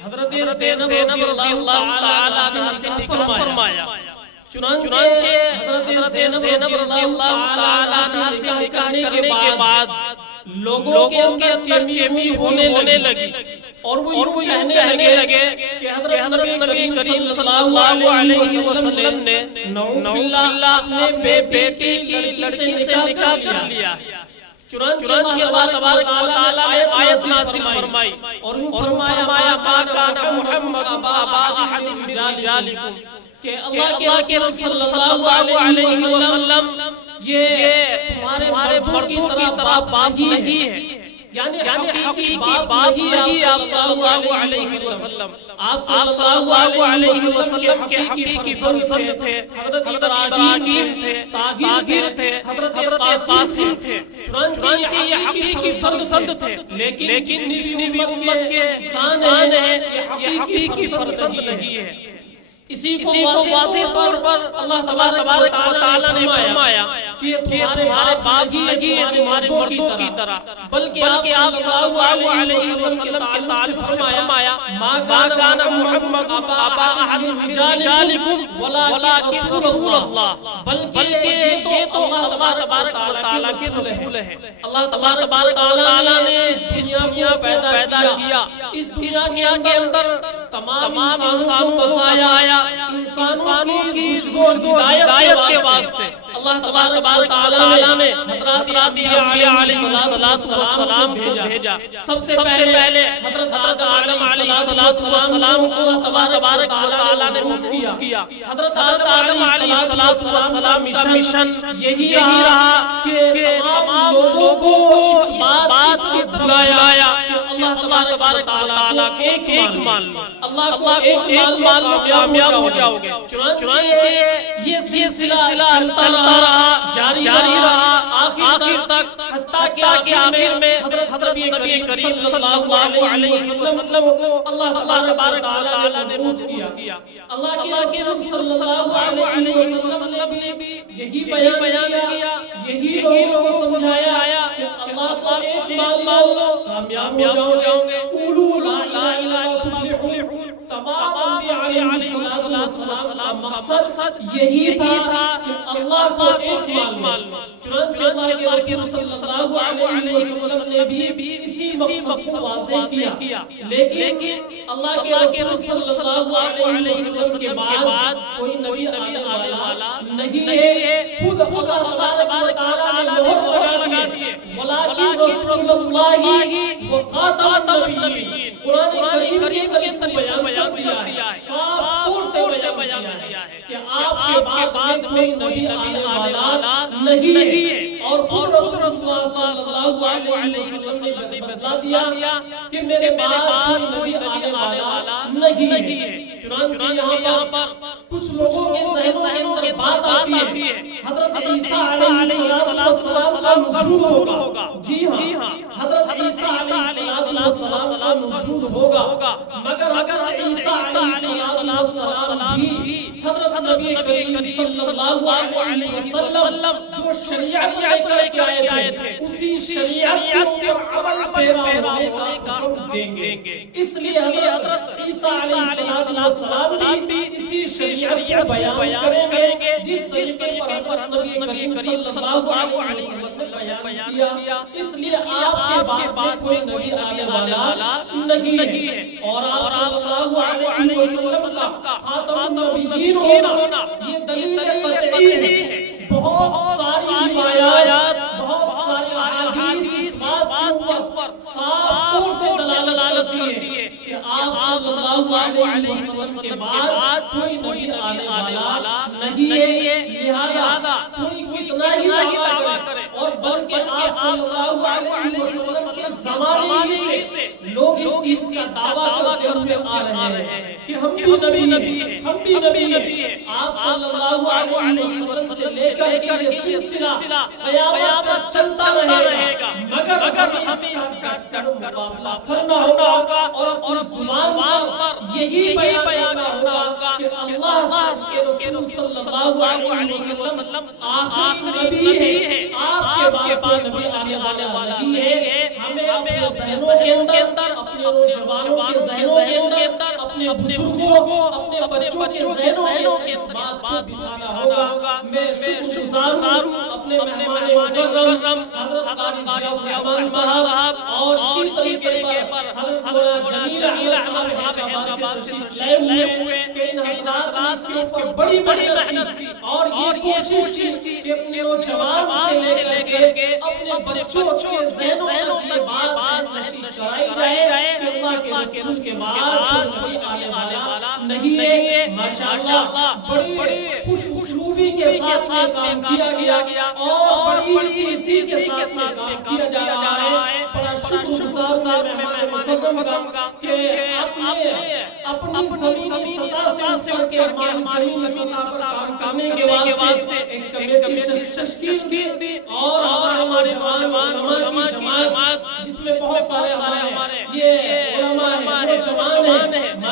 حضرت زینب رضی اللہ تعالی عنہا سے نکاح فرمایا. چنانچہ حضرت زینب رضی اللہ تعالی عنہا سے نکاح کرنے کے بعد لوگوں کے اندر چیمی ہونے لگی اور وہ یوں کہنے لگے کہ حضرت نبی کریم صلی اللہ علیہ وسلم نے نعوذ باللہ اپنے بیٹے کی لڑکی سے نکاح کر لیا. چنانچہ اللہ تبارک و تعالی آیت نازل فرمائی اور وہ فرمایا ما کان محمد ابا احد من رجالکم کہ اللہ کے رسول صلی اللہ علیہ وسلم یہ تمہارے مردوں کی طرح باپ نہیں ہے، یعنی حقیقی باپ نہیں ہے آپ صلی اللہ علیہ وسلم. آپ صلی اللہ علیہ وسلم کے حقیقی فرزند تھے حضرت ابراہیم تھے، طاہر تھے، حضرت قاسم تھے. چنانچہ یہ حقیقی فرزند تھے لیکن جتنی بھی امت کے انسان ہیں یہ حقیقی فرزند نہیں ہے. اسی کو واضح طور پر اللہ تبارک و تعالی نے فرمایا کہ تمہارے باپ نہیں ہے تمہارے مردوں کی طرح، بلکہ آپ صلی اللہ علیہ وسلم کے تعلق سے فرمایا ما کان محمد ابا احد من رجالکم ولکن رسول اللہ، بلکہ یہ تو اللہ تبارک و تعالی کے رسول ہے۔ اللہ تبارک و تعالی نے اس دنیا کو پیدا کیا، اس دنیا کے اندر تمام انسانوں کو بسایا، انسانوں کی رشد و ہدایت کے واسطے اللہ تبارک و تعالی نے حضرات انبیاء علیہ السلام کو بھیجا۔ سب سے پہلے حضرت آدم علیہ السلام کو اللہ تبارک و تعالی نے رسول کیا۔ حضرت آدم علیہ السلام کا مشن یہی رہا کہ تمام لوگوں کو اس بات کی طرف بلایا کہ اللہ تبارک و تعالی کو ایک مان لو، اللہ کو ایک مان لو، کامیاب ہو جاؤ گے۔ چنانچہ یہ سلسلہ چلتا رہا، جاری رہا آخر تک، حتیٰ کہ آخر میں حضرت نبی کریم صلی اللہ علیہ وسلم کو اللہ تبارک و تعالی نے مبعوث کیا۔ اللہ کے رسول صلی اللہ علیہ وسلم نے بھی یہی بیان کیا، یہی لوگوں کو سمجھایا کہ اللہ کو ایک مان لو، کامیاب ہو جاؤ گے۔ قولوا لا الہ الا اللہ تفلحوا۔ تمام انبیاء علیہ السلام کا مقصد یہی تھا کہ اللہ کو ایک مان لو۔ چنانچہ اللہ کے رسول صلی اللہ علیہ وسلم نے بھی اسی مقصد کو واضح کیا، لیکن اللہ کے رسول صلی اللہ علیہ وسلم کے بعد کوئی نبی آنے والا نہیں ہے۔ خود اللہ تبارک و تعالی نے مہر لگا دی، ولیکن رسول اللہ وخاتم النبیین۔ قرآن کریم کے اندر اس کو بیان کر دیا ہے، صاف طور سے بیان کیا ہے کہ آپ کے بعد کوئی نبی آنے والا نہیں ہے۔ اور خود رسول اللہ صلی اللہ علیہ وسلم نے بتلا دیا کہ میرے بعد کوئی نبی آنے والا نہیں ہے۔ چنانچہ یہاں پر کچھ لوگوں کے ذہنوں کے اندر بات آتی ہے حضرت عیسیٰ علیہ السلام کا نزول ہوگا۔ جی ہاں، حضرت عیسیٰ علیہ السلام کا نزول ہوگا، مگر حضرت عیسیٰ علیہ السلام بھی حضرت نبی کریم صلی اللہ علیہ وسلم جو شریعت لے کر کے آئے تھے اسی شریعت کے اوپر عمل پیرا ہونے کا حکم دیں گے۔ اس لیے حضرت عیسیٰ علیہ السلام بھی اسی شریعت کو بیان کریں گے جس طریقے پر حضرت نبی کریم صلی اللہ علیہ وسلم نے بیان کیا۔ اس لیے آپ کے بعد کوئی نبی آنے والا نہیں ہے، اور آپ صلی اللہ علیہ وسلم کا خاتم النبیین ہونا یہ دلیل قطعی ہے۔ بہت ساری روایات، بہت ساری احادیث اس بات کے اوپر صاف طور سے دلالت کرتی ہے کہ آپ صلی اللہ علیہ وسلم کے بعد کوئی نبی آنے والا نہیں ہے۔ لہذا کوئی کتنا ہی دعویٰ کرے، اور بلکہ آپ صلی اللہ علیہ وسلم کے زمانے ہی سے لوگ اس چیز کا دعویٰ کرتے ہوئے آ رہے ہیں کہ ہم بھی نبی ہیں، ہم بھی نبی ہیں۔ آپ صلی اللہ علیہ وسلم سے لے کر کے یہ سلسلہ قیامت تک چلتا رہے گا، مگر ہمیں اس کا ڈٹ کر مقابلہ کرنا ہوگا اور اپنی زبان پر یہی بیان کرنا ہوگا کہ اللہ کے رسول صلی اللہ علیہ وسلم آخری نبی ہے، آپ کے بعد کوئی نبی آنے والا نہیں ہے۔ ہمیں اپنے ذہنوں کے اندر، اپنے نوجوانوں کے ذہنوں کے اندر، اپنے بزرگوں، اپنے بچوں کے ذہنوں کے اندر اس بات کو بٹھانا ہوگا۔ میں شکر گزار ہوں اپنے مہمان مکرم حضرت قاری ضیاء الرحمن صاحب اور اسی طریقے پر حضرت مولانا جمیل احمد صاحب حیدرآباد سے تشریف لائے ہوئے کہ ان حضرات نے اس کے اوپر بڑی محنت کی اور یہ کوشش کی کہ اپنے نوجوان سے لے کر کے اپنے بچوں کے ذہنوں تک یہ بات نشر کرائی جائے کہ اللہ کے رسول کے بعد کوئی نبی آنے والا نہیں ہے۔ ماشاءاللہ بڑی خوش اسلوبی کے ساتھ میں کام کیا گیا اور بڑی تیزی کے ساتھ میں کام کیا جا رہا ہے۔ بڑا شکر گزار میں مہمان مکرم کا کہ اپنی زمینی سطح سے اوپر کے ہماری زمینی سطح پر کام کرنے کے واسطے ایک کمیٹی تشکیل دی اور ہمارے جوان علماء کی جماعت جس میں بہت سارے ہمارے یہ علماء ہیں، نوجوان ہیں،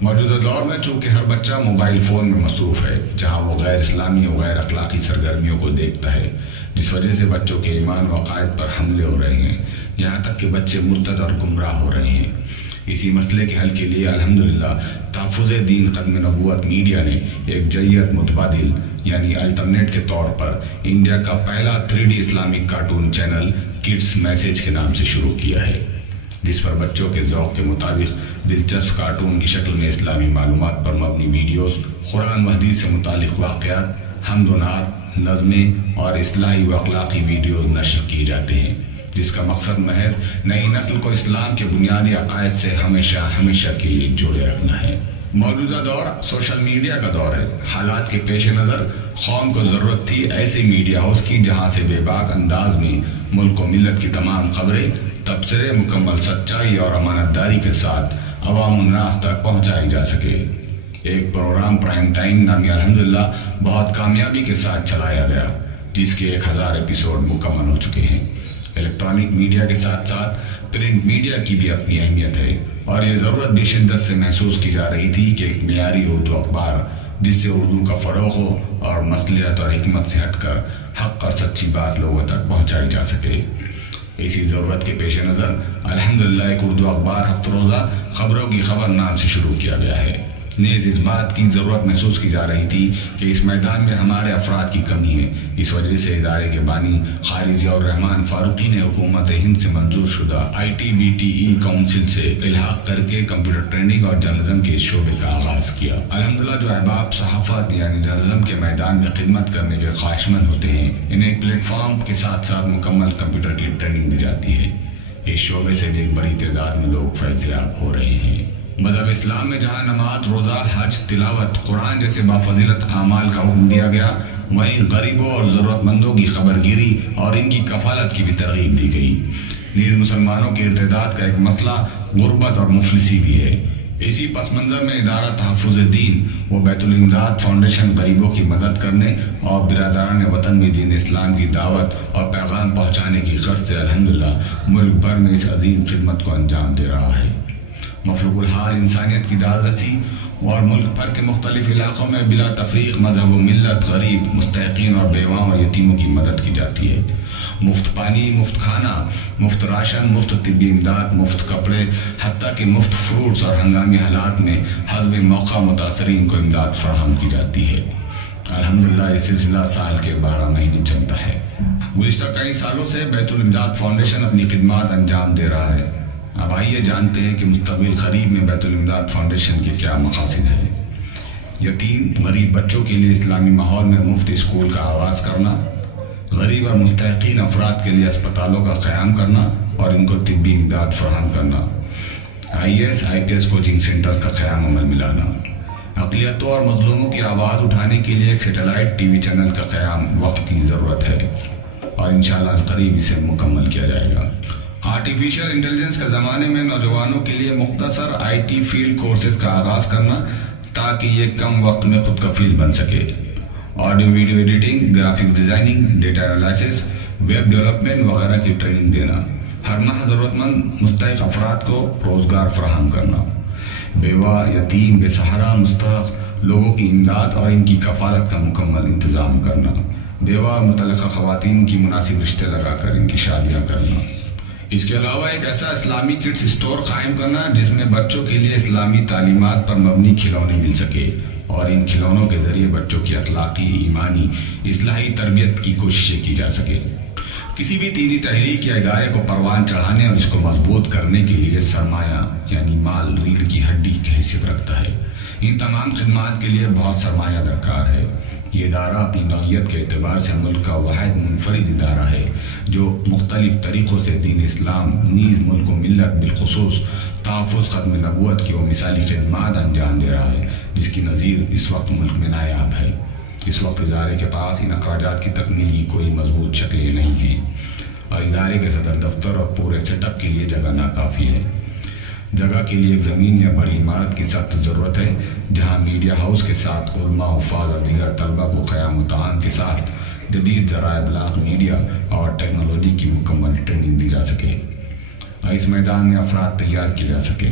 موجودہ دور میں چونکہ ہر بچہ موبائل فون میں مصروف ہے، جہاں وہ غیر اسلامی و غیر اخلاقی سرگرمیوں کو دیکھتا ہے، جس وجہ سے بچوں کے ایمان و عقائد پر حملے ہو رہے ہیں، یہاں تک کہ بچے مرتد اور گمراہ ہو رہے ہیں۔ اسی مسئلے کے حل کے لیے الحمدللہ تحفظ دین ختم نبوت میڈیا نے ایک جیت متبادل یعنی الٹرنیٹ کے طور پر انڈیا کا پہلا 3D Islamic cartoon channel kids message کے نام سے شروع کیا ہے، جس پر بچوں کے ذوق کے مطابق دلچسپ کارٹون کی شکل میں اسلامی معلومات پر مبنی ویڈیوز، قرآن و حدیث سے متعلق واقعات، حمد و نعت، نظمیں اور اصلاحی و اخلاقی ویڈیوز نشر کیے جاتے ہیں، جس کا مقصد محض نئی نسل کو اسلام کے بنیادی عقائد سے ہمیشہ کے لیے جوڑے رکھنا ہے۔ موجودہ دور سوشل میڈیا کا دور ہے۔ حالات کے پیش نظر قوم کو ضرورت تھی ایسے میڈیا ہاؤس کی جہاں سے بے باک انداز میں ملک و ملت کی تمام خبریں، تبصرے مکمل سچائی اور امانت داری کے ساتھ عوام الناس تک پہنچائی جا سکے۔ ایک پروگرام پرائم ٹائم نامی الحمدللہ بہت کامیابی کے ساتھ چلایا گیا، جس کے 1000 ایپیسوڈ مکمل ہو چکے ہیں۔ الیکٹرانک میڈیا کے ساتھ ساتھ پرنٹ میڈیا کی بھی اپنی اہمیت ہے، اور یہ ضرورت بھی شدت سے محسوس کی جا رہی تھی کہ ایک معیاری اردو اخبار جس سے اردو کا فروغ ہو اور مصلحت اور حکمت سے ہٹ کر حق اور سچی بات لوگوں تک پہنچائی جا سکے۔ اسی ضرورت کے پیش نظر الحمدللہ ایک اردو اخبار ہفتہ روزہ خبروں کی خبر نام سے شروع کیا گیا ہے۔ نیز اس بات کی ضرورت محسوس کی جا رہی تھی کہ اس میدان میں ہمارے افراد کی کمی ہے، اس وجہ سے ادارے کے بانی قاری ضیاء الرحمن فاروقی نے حکومت ہند سے منظور شدہ ITBTE کونسل سے الحاق کر کے کمپیوٹر ٹریننگ اور جرنلزم کے اس شعبے کا آغاز کیا۔ الحمدللہ جو احباب صحافت یعنی جرنلزم کے میدان میں خدمت کرنے کے خواہشمند ہوتے ہیں، انہیں ایک پلیٹ فارم کے ساتھ ساتھ مکمل کمپیوٹر کی ٹریننگ دی جاتی ہے۔ اس شعبے سے بھی ایک بڑی تعداد میں لوگ فیض یاب ہو رہے ہیں۔ مذہب اسلام میں جہاں نماز، روزہ، حج، تلاوت، قرآن جیسے بافضیلت اعمال کا حکم دیا گیا، وہیں غریبوں اور ضرورت مندوں کی خبر گیری اور ان کی کفالت کی بھی ترغیب دی گئی۔ نیز مسلمانوں کے ارتداد کا ایک مسئلہ غربت اور مفلسی بھی ہے۔ اسی پس منظر میں ادارہ تحفظ دین و بیت الامداد فاؤنڈیشن غریبوں کی مدد کرنے اور برادران وطن میں دین اسلام کی دعوت اور پیغام پہنچانے کی غرض سے الحمدللہ ملک بھر میں اس عظیم خدمت کو انجام دے رہا ہے۔ مفلوق الحال انسانیت کی داد رسی اور ملک بھر کے مختلف علاقوں میں بلا تفریق مذہب و ملت، غریب، مستحقین اور بیواؤں اور یتیموں کی مدد کی جاتی ہے۔ مفت پانی، مفت کھانا، مفت راشن، مفت طبی امداد، مفت کپڑے، حتیٰ کہ مفت فروٹس اور ہنگامی حالات میں حسب موقع متاثرین کو امداد فراہم کی جاتی ہے۔ الحمدللہ یہ سلسلہ سال کے 12 مہینے چلتا ہے۔ گزشتہ کئی سالوں سے بیت الامداد فاؤنڈیشن اپنی خدمات انجام دے رہا ہے۔ اب آئیے جانتے ہیں کہ مستقبل قریب میں بیت الامداد فاؤنڈیشن کے کیا مقاصد ہیں۔ یتیم غریب بچوں کے لیے اسلامی ماحول میں مفت اسکول کا آغاز کرنا، غریب اور مستحقین افراد کے لیے اسپتالوں کا قیام کرنا اور ان کو طبی امداد فراہم کرنا، IAS IPS کوچنگ سینٹر کا قیام عمل میں لانا، اقلیتوں اور مظلوموں کی آواز اٹھانے کے لیے ایک سیٹلائٹ TV چینل کا قیام وقت کی ضرورت ہے اور انشاءاللہ قریب اسے مکمل کیا جائے گا۔ آرٹیفیشل انٹیلیجنس کے زمانے میں نوجوانوں کے لیے مختصر IT فیلڈ کورسز کا آغاز کرنا تاکہ یہ کم وقت میں خود کفیل بن سکے۔ Audio video editing, graphic designing, data analysis, web development وغیرہ کی ٹریننگ دینا، ہر ماہ ضرورت مند مستحق افراد کو روزگار فراہم کرنا، بیوہ، یتیم، بے سہارا مستحق لوگوں کی امداد اور ان کی کفالت کا مکمل انتظام کرنا، بیوہ اور متعلقہ خواتین کی مناسب رشتے لگا کر ان کی شادیاں کرنا۔ اس کے علاوہ ایک ایسا اسلامی کڈس اسٹور قائم کرنا جس میں بچوں کے لیے اسلامی تعلیمات پر مبنی کھلونے مل سکے اور ان کھلونوں کے ذریعے بچوں کی اخلاقی، ایمانی، اصلاحی تربیت کی کوششیں کی جا سکے۔ کسی بھی دینی تحریک یا ادارے کو پروان چڑھانے اور اس کو مضبوط کرنے کے لیے سرمایہ یعنی مال ریڑھ کی ہڈی کی حیثیت رکھتا ہے۔ ان تمام خدمات کے لیے بہت سرمایہ درکار ہے۔ یہ ادارہ اپنی نوعیت کے اعتبار سے ملک کا واحد منفرد ادارہ ہے جو مختلف طریقوں سے دین اسلام نیز ملک و ملت بالخصوص تحفظ ختم نبوت کی وہ مثالی خدمات انجام دے رہا ہے جس کی نظیر اس وقت ملک میں نایاب ہے۔ اس وقت ادارے کے پاس ان اخراجات کی تکمیل کی کوئی مضبوط شکلیں نہیں ہیں اور ادارے کے صدر دفتر اور پورے سیٹ اپ کے لیے جگہ ناکافی ہے۔ جگہ کے لیے ایک زمین یا بڑی عمارت کی سخت ضرورت ہے جہاں میڈیا ہاؤس کے ساتھ علماء، حفاظ اور دیگر طلبہ کو قیام و تعاون کے ساتھ جدید ذرائع ابلاغ، میڈیا اور ٹیکنالوجی کی مکمل ٹریننگ دی جا سکے اور اس میدان میں افراد تیار کیے جا سکے۔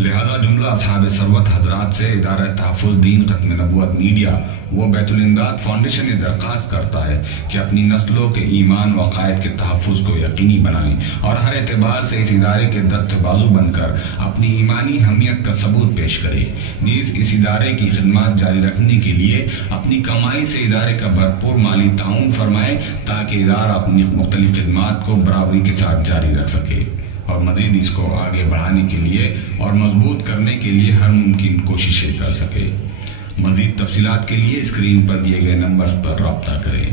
لہذا جملہ اصحاب ثروت حضرات سے ادارہ تحفظ دین ختم نبوت میڈیا و بیت الامداد فاؤنڈیشن یہ درخواست کرتا ہے کہ اپنی نسلوں کے ایمان و عقائد کے تحفظ کو یقینی بنائیں اور ہر اعتبار سے اس ادارے کے دست بازو بن کر اپنی ایمانی حمیت کا ثبوت پیش کرے. نیز اس ادارے کی خدمات جاری رکھنے کے لیے اپنی کمائی سے ادارے کا بھرپور مالی تعاون فرمائے تاکہ ادارہ اپنی مختلف خدمات کو برابری کے ساتھ جاری رکھ سکے اور مزید اس کو آگے بڑھانے کے لیے اور مضبوط کرنے کے لیے ہر ممکن کوششیں کر سکے. مزید تفصیلات کے لیے اسکرین پر دیے گئے نمبرز پر رابطہ کریں.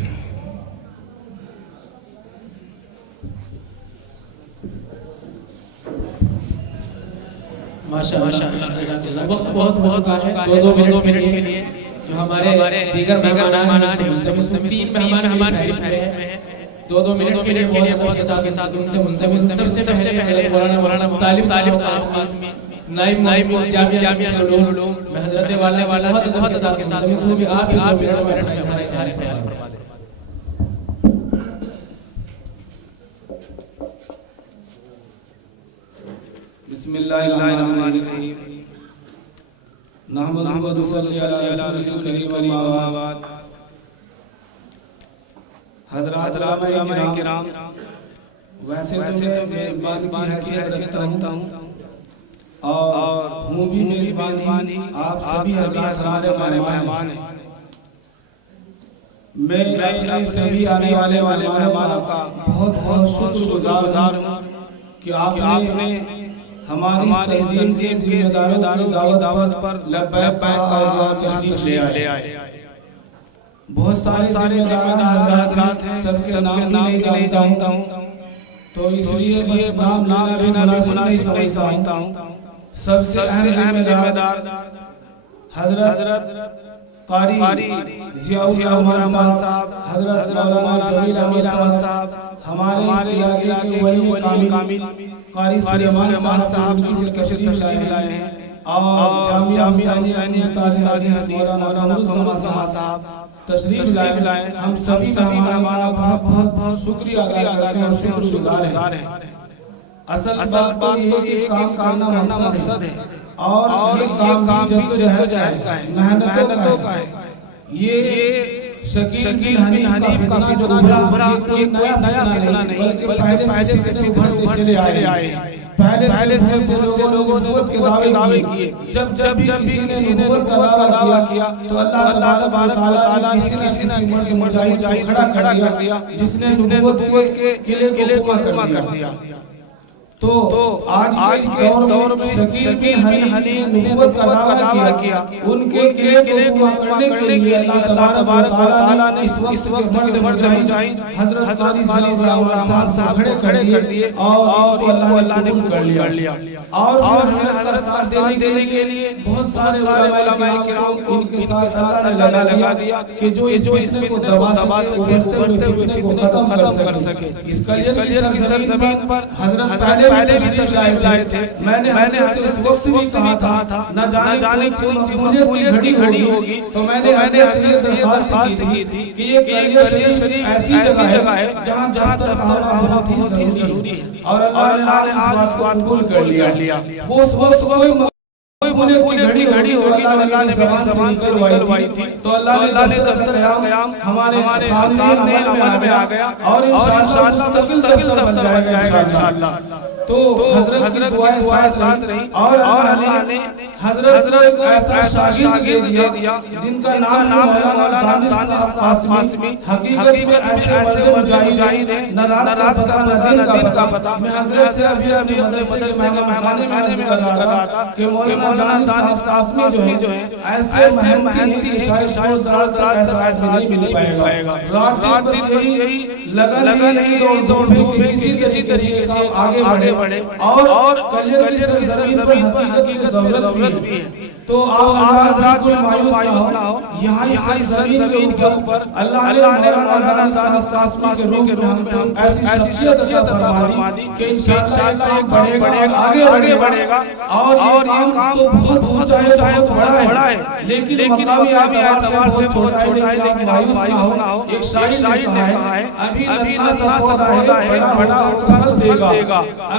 ماشاءاللہ وقت بہت ہو چکا ہے. دو منٹ کے لیے جو ہمارے دیگر مہمان ہیں تین مہمان ہمارے ہیں. دو منٹ کے لیے بہت کے ساتھ ان سے منتظم. سب سے پہلے مولانا طالب صاحب نائب جامعہ علوم میں حضرت والا بہت ادب کے ساتھ منتظم بھی آپ 2 منٹ میں اپنا اظہار خیال فرما دیں. بسم اللہ الرحمن الرحیم. نحمدہ و نصلی علی رسولہ الکریم اما بعد. حضرات علماء کرام، ویسے تو میں میزبان کی حیثیت رکھتا ہوں اور ہوں بھی میزبان ہی. آپ سبھی حضرات ہمارے مہمان ہیں. میں اپنے سبھی آنے والے مہمانوں کا بہت بہت شکر گزار ہوں کہ آپ نے ہماری تنظیم کے ذمہ داروں کی دعوت پر لبیک اور تشریف لے آئے. بہت سارے ذمہ داران حضرات ہیں، سب کے نام نہیں جانتا ہوں تو اس لیے بس نام لینا بھی مناسب نہیں سمجھتا ہوں. سب سے اہم ذمہ دار حضرت قاری ضیاء الرحمن صاحب، حضرت مولانا جمیل احمد صاحب، ہمارے اس علاقے کے ولی کامل قاری سلیمان صاحب جو ان کی سے تشریف لائے ہیں اور جامعہ حسینیہ استاد حدیث مولانا قمر صاحب تشریف لائے. ہم سبھی مہمانوں کا بہت بہت شکریہ ادا کرتے ہیں اور شکر گزار ہیں. اصل بات تو یہ کہ کام کرنا مقصد ہے اور یہ کام بھی جدوجہد کا ہے، محنتوں کا ہے. یہ شکیل بن حنیف کا فتنہ جو ابھرا یہ نیا فتنہ نہیں بلکہ پہلے سے فتنے ابھرتے چلے آئے. پہلے بہت سے لوگوں نے نبوت کے دعوے کیے. جب بھی کسی نے نبوت کا دعویٰ کیا تو اللہ تبارک و تعالیٰ کسی نہ کسی مرد مجاہد کو کھڑا کر دیا جس نے نبوت کے قلعے کو پورا کر دیا. تو آج کے اس دور میں شکیل بن حنیف نے نبوت کا دعویٰ کیا. ان کے قلعے کو پورا کرنے کے لیے اللہ تبارک و تعالیٰ نے اس وقت کے مرد مجاہد حضرت قاری ضیاء الرحمن صاحب کو کھڑے کر دیے اور اللہ نے قبول کر لیا. اور حضرت کا ساتھ دینے کے لیے بہت سارے علماء کرام ان کے ساتھ اللہ نے لگا دیا کہ جو اس فتنے کو دبا سکے، ابھرتے ہوئے فتنے کو ختم کر سکے. اس کلیئر کی سرزمین پر حضرت پہلے بھی تشریف لائے تھے. میں نے حضرت سے اس وقت بھی کہا تھا نہ جانے کون سی مقبولیت کی گھڑی ہوگی تو میں نے حضرت سے یہ درخواست کی تھی کہ یہ کلیئر شریف ایسی جگہ ہے جہاں دفتر کہنا بہت ہی ضروری ہے اور اللہ نے آج اس بات کو قبول کر لیا. وہ اس وقت کوئی مقبولیت کی گھڑی ہوگی تو اللہ نے زبان سے نکلوائی تھی تو اللہ نے دفتر کا قیام ہمارے سامنے عمل میں آ گیا اور انشاءاللہ مستقل دفتر بن جائے گا انشاءاللہ. تو حضرت کی دعائیں ساتھ رہی اور اللہ نے حضرت کو ایک ایسا شاگرد دے دیا جن کا نام ہے مولانا دانش صاحب قاسمی. حقیقت میں ایسے مرد مجاہد ہیں نہ رات کا پتہ نہ دن کا پتہ. میں حضرت سے ابھی اپنے مدرسے کے مہمان خانے میں عرض کر رہا تھا کہ مولانا دانش صاحب قاسمی جو ہیں ایسے محنتی ہیں کہ شاید دور دراز تک ایسا آدمی نہیں مل پائے گا. رات دن بس یہی لگا نہیں دوڑ کہ کسی طریقے سے یہ کام آگے بڑھے اور کلیئر کی سرزمین پر حقیقت میں ضرورت بھی ہے. تو آپ حضرات بالکل مایوس نہ ہو. یہاں اس زمین کے اوپر اللہ نے مولانا دانش صاحب قاسمی کے روح میں ہم کو ایسی شخصیت عطا فرما دی کہ انشاءاللہ یہ کام بڑھے گا آگے بڑھے گا اور یہ کام تو بہت اونچا ہے بہت بڑا ہے لیکن مقامی اعتبار سے بہت چھوٹا ہے. لیکن آپ مایوس نہ ہو. ایک شاعر نے کہا ہے ابھی ننا سا پودا ہے بڑا ہوگا تو پھل دے گا.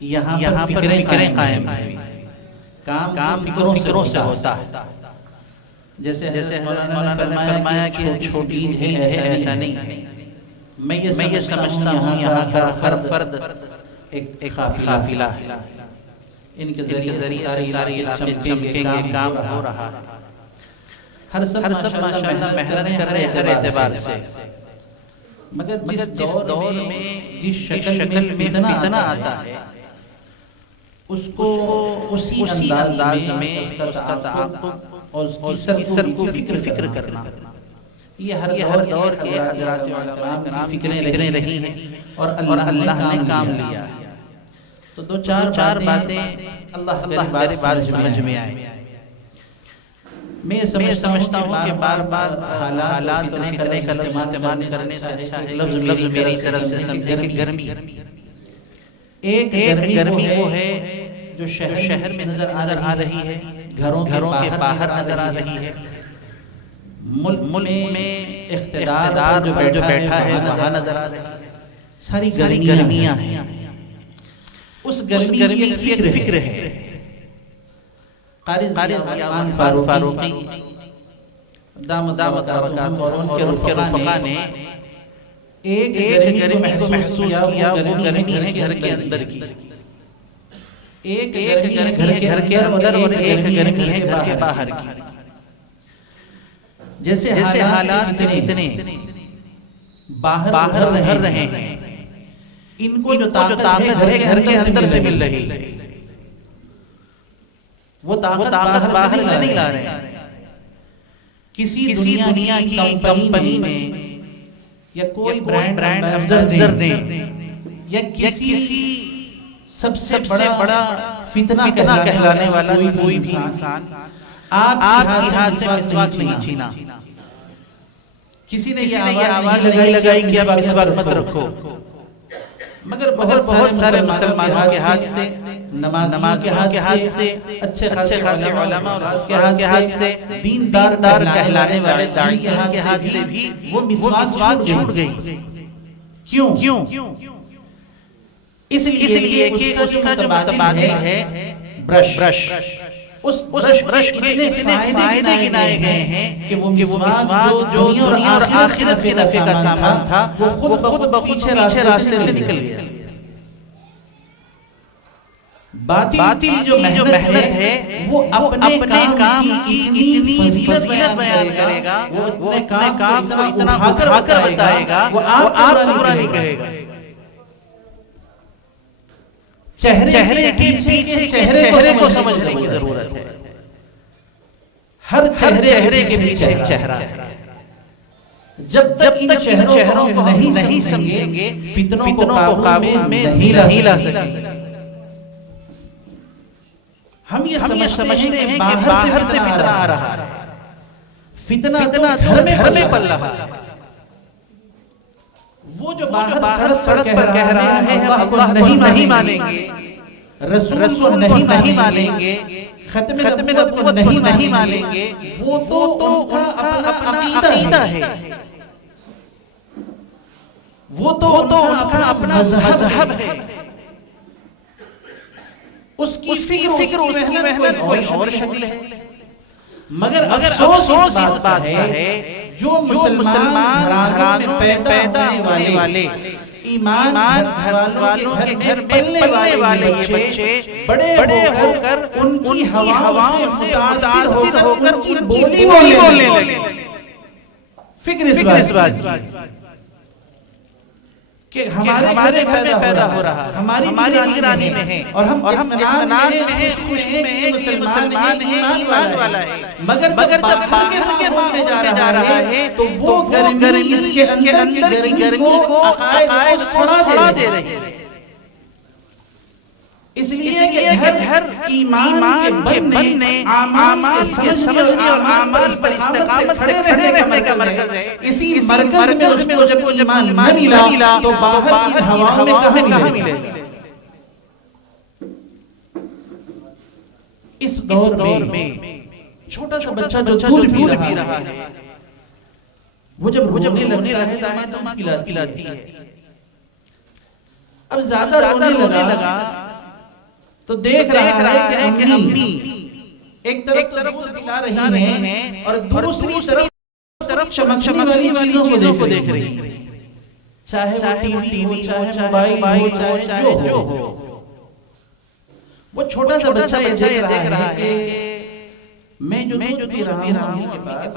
یہاں پر فکریں قائم ہوئی، کام فکروں سے ہوتا ہے۔ جیسے مولانا نے فرمایا کہ چھوٹی چیز ہے ایسا نہیں، میں یہ سمجھتا ہوں یہاں کا فرد ایک قافلہ ہے، ان کے ذریعے ساری علاقے چمکیں گے، کام ہو رہا ہے۔ ہر سب ماشاءاللہ محنت کر رہے ہر اعتبار سے، مگر جس دور میں جس شکل میں فتنہ آتا ہے اس کو اسی انداز میں اس کا تعاقب اور اس کی سر کو فکر کرنا، یہ ہر دور کے حضرات علماء کی فکریں رہی ہیں اور اللہ نے کام لیا۔ تو دو چار باتیں اللہ کے بات سمجھ میں آئیں۔ میں سمجھتا ہوں کہ بار حالات فتنے کا استعمال کرنے سے اچھا ہے لفظ میری طرف سے سمجھے کہ گرمی، ایک گرمی وہ ہے جو شہر میں نظر آ رہی ہے، گھروں کے باہر نظر آ رہی ہے، ملک میں اقتدار جو بیٹھا ہے وہاں نظر آ رہی ہے، ساری گرمیاں ہیں۔ اس گرمی کی ایک فکر ہے۔ قاری ضیاء فاروقی دامت برکاتہم اور ان کے رفقا نے ایک گرمی کو محسوس کیا، وہ گرمی ہے گھر کے اندر کی، ایک گرمی گھر کے اندر اور ایک گرمی ہے گھر کے باہر کی۔ جیسے حالات اتنے باہر رہے ہیں، ان کو جو طاقت ہے گھر کے اندر سے مل رہی ہے، وہ طاقت باہر سے نہیں لا رہے ہیں۔ کسی دنیا کی کمپنی میں یا کوئی برانڈ ایمبیسڈر نے یا کسی سب سے بڑا فتنہ کہلانے والا کوئی بھی انسان آپ کی ہاتھ سے مسواک نہیں چھینا۔ کسی نے یہ آواز نہیں لگائی کہ اب مسواک مت رکھو، مگر بہت سارے مسلمانوں کے ہاتھ سے، نماز کے ہاتھ سے، اچھے خاصے علماء اور اس کے ہاتھ سے، دیندار کہلانے والے داعی کے ہاتھ سے بھی وہ مسواک چھوٹ گئی۔ کیوں؟ اس لیے کہ اس کا جو متبادل ہے برش، اس برش کے اتنے فائدے گنائے گئے ہیں کہ وہ مسواک جو دنیا اور آخرت کے نفع کا سامان تھا وہ خود بخود پیچھے راستے سے نکل گیا۔ باطل جو محنت ہے وہ اپنے کام کی اتنی فضیلت بیان کرے گا، وہ اپنے کام کو اتنا اٹھا کر بتائے گا، وہ آپ کو برا نہیں کہے گا۔ چہرے کے پیچھے کے چہرے کو سمجھنے کی ضرورت ہے۔ ہر چہرے کے پیچھے چہرہ ہے۔ جب تک ان چہروں کو نہیں سمجھیں گے فتنوں کو قابو میں نہیں لا سکیں گے۔ ہم یہ سمجھتے ہیں کہ باہر سے فتنہ آ رہا ہے، فتنہ تو گھر میں پل رہا ہے۔ وہ جو باہر سڑک پر کہہ رہا ہے اللہ کو نہیں مانیں گے، رسول کو نہیں مانیں گے، ختم نبوت کو نہیں مانیں گے، وہ تو ان کا اپنا عقیدہ ہے، وہ تو ان کا اپنا مذہب ہے۔ اس کی فکر اس کی محنت کوئی اور شکل ہے۔ مگر افسوس اس بات ہے جو مسلمان گھرانوں میں پیدا ہونے والے، ایمان والوں کے گھر میں پلنے والے بچے بڑے ہو کر ان کی ہواؤں سے متاثر ہو کر ان کی بولی بولنے لگے۔ فکر اس بات کی کہ ہمارے گھر میں پیدا ہو رہا، ہماری نگرانی میں ہے اور ہم اطمینان میں خوش ہیں کہ یہ مسلمان ایمان والا ہے، مگر جب باہر کے ماحول میں جا رہا ہے تو وہ گرمی اس کے اندر کی گرمی کو عقائد کو سڑا دے رہی ہے۔ اس لیے کہ گھر ایمان کے بننے، اعمال کے سمجھنے اور اعمال پر استقامت سے کھڑے رہنے کا مرکز ہے۔ اسی مرکز میں اس کو جب ایمان نہ ملا تو باہر کی ہواؤں میں کہاں ملے گا؟ اس دور میں چھوٹا سا بچہ جو دودھ پی رہا ہے، وہ جب رونے لگتا ہے تو ماں دودھ پلاتی ہے. اب زیادہ رونے لگا تو دیکھ رہا ہے کہ امی ایک طرف دودھ پلا رہی ہیں اور دوسری طرف چمکنے والی چیزوں کو دیکھ رہی ہیں، چاہے وہ ٹی وی ہو، چاہے موبائل ہو، چاہے جو ہو. وہ چھوٹا سا بچہ یہ دیکھ رہا ہے کہ میں جو دودھ پی رہا ہوں امی کے پاس،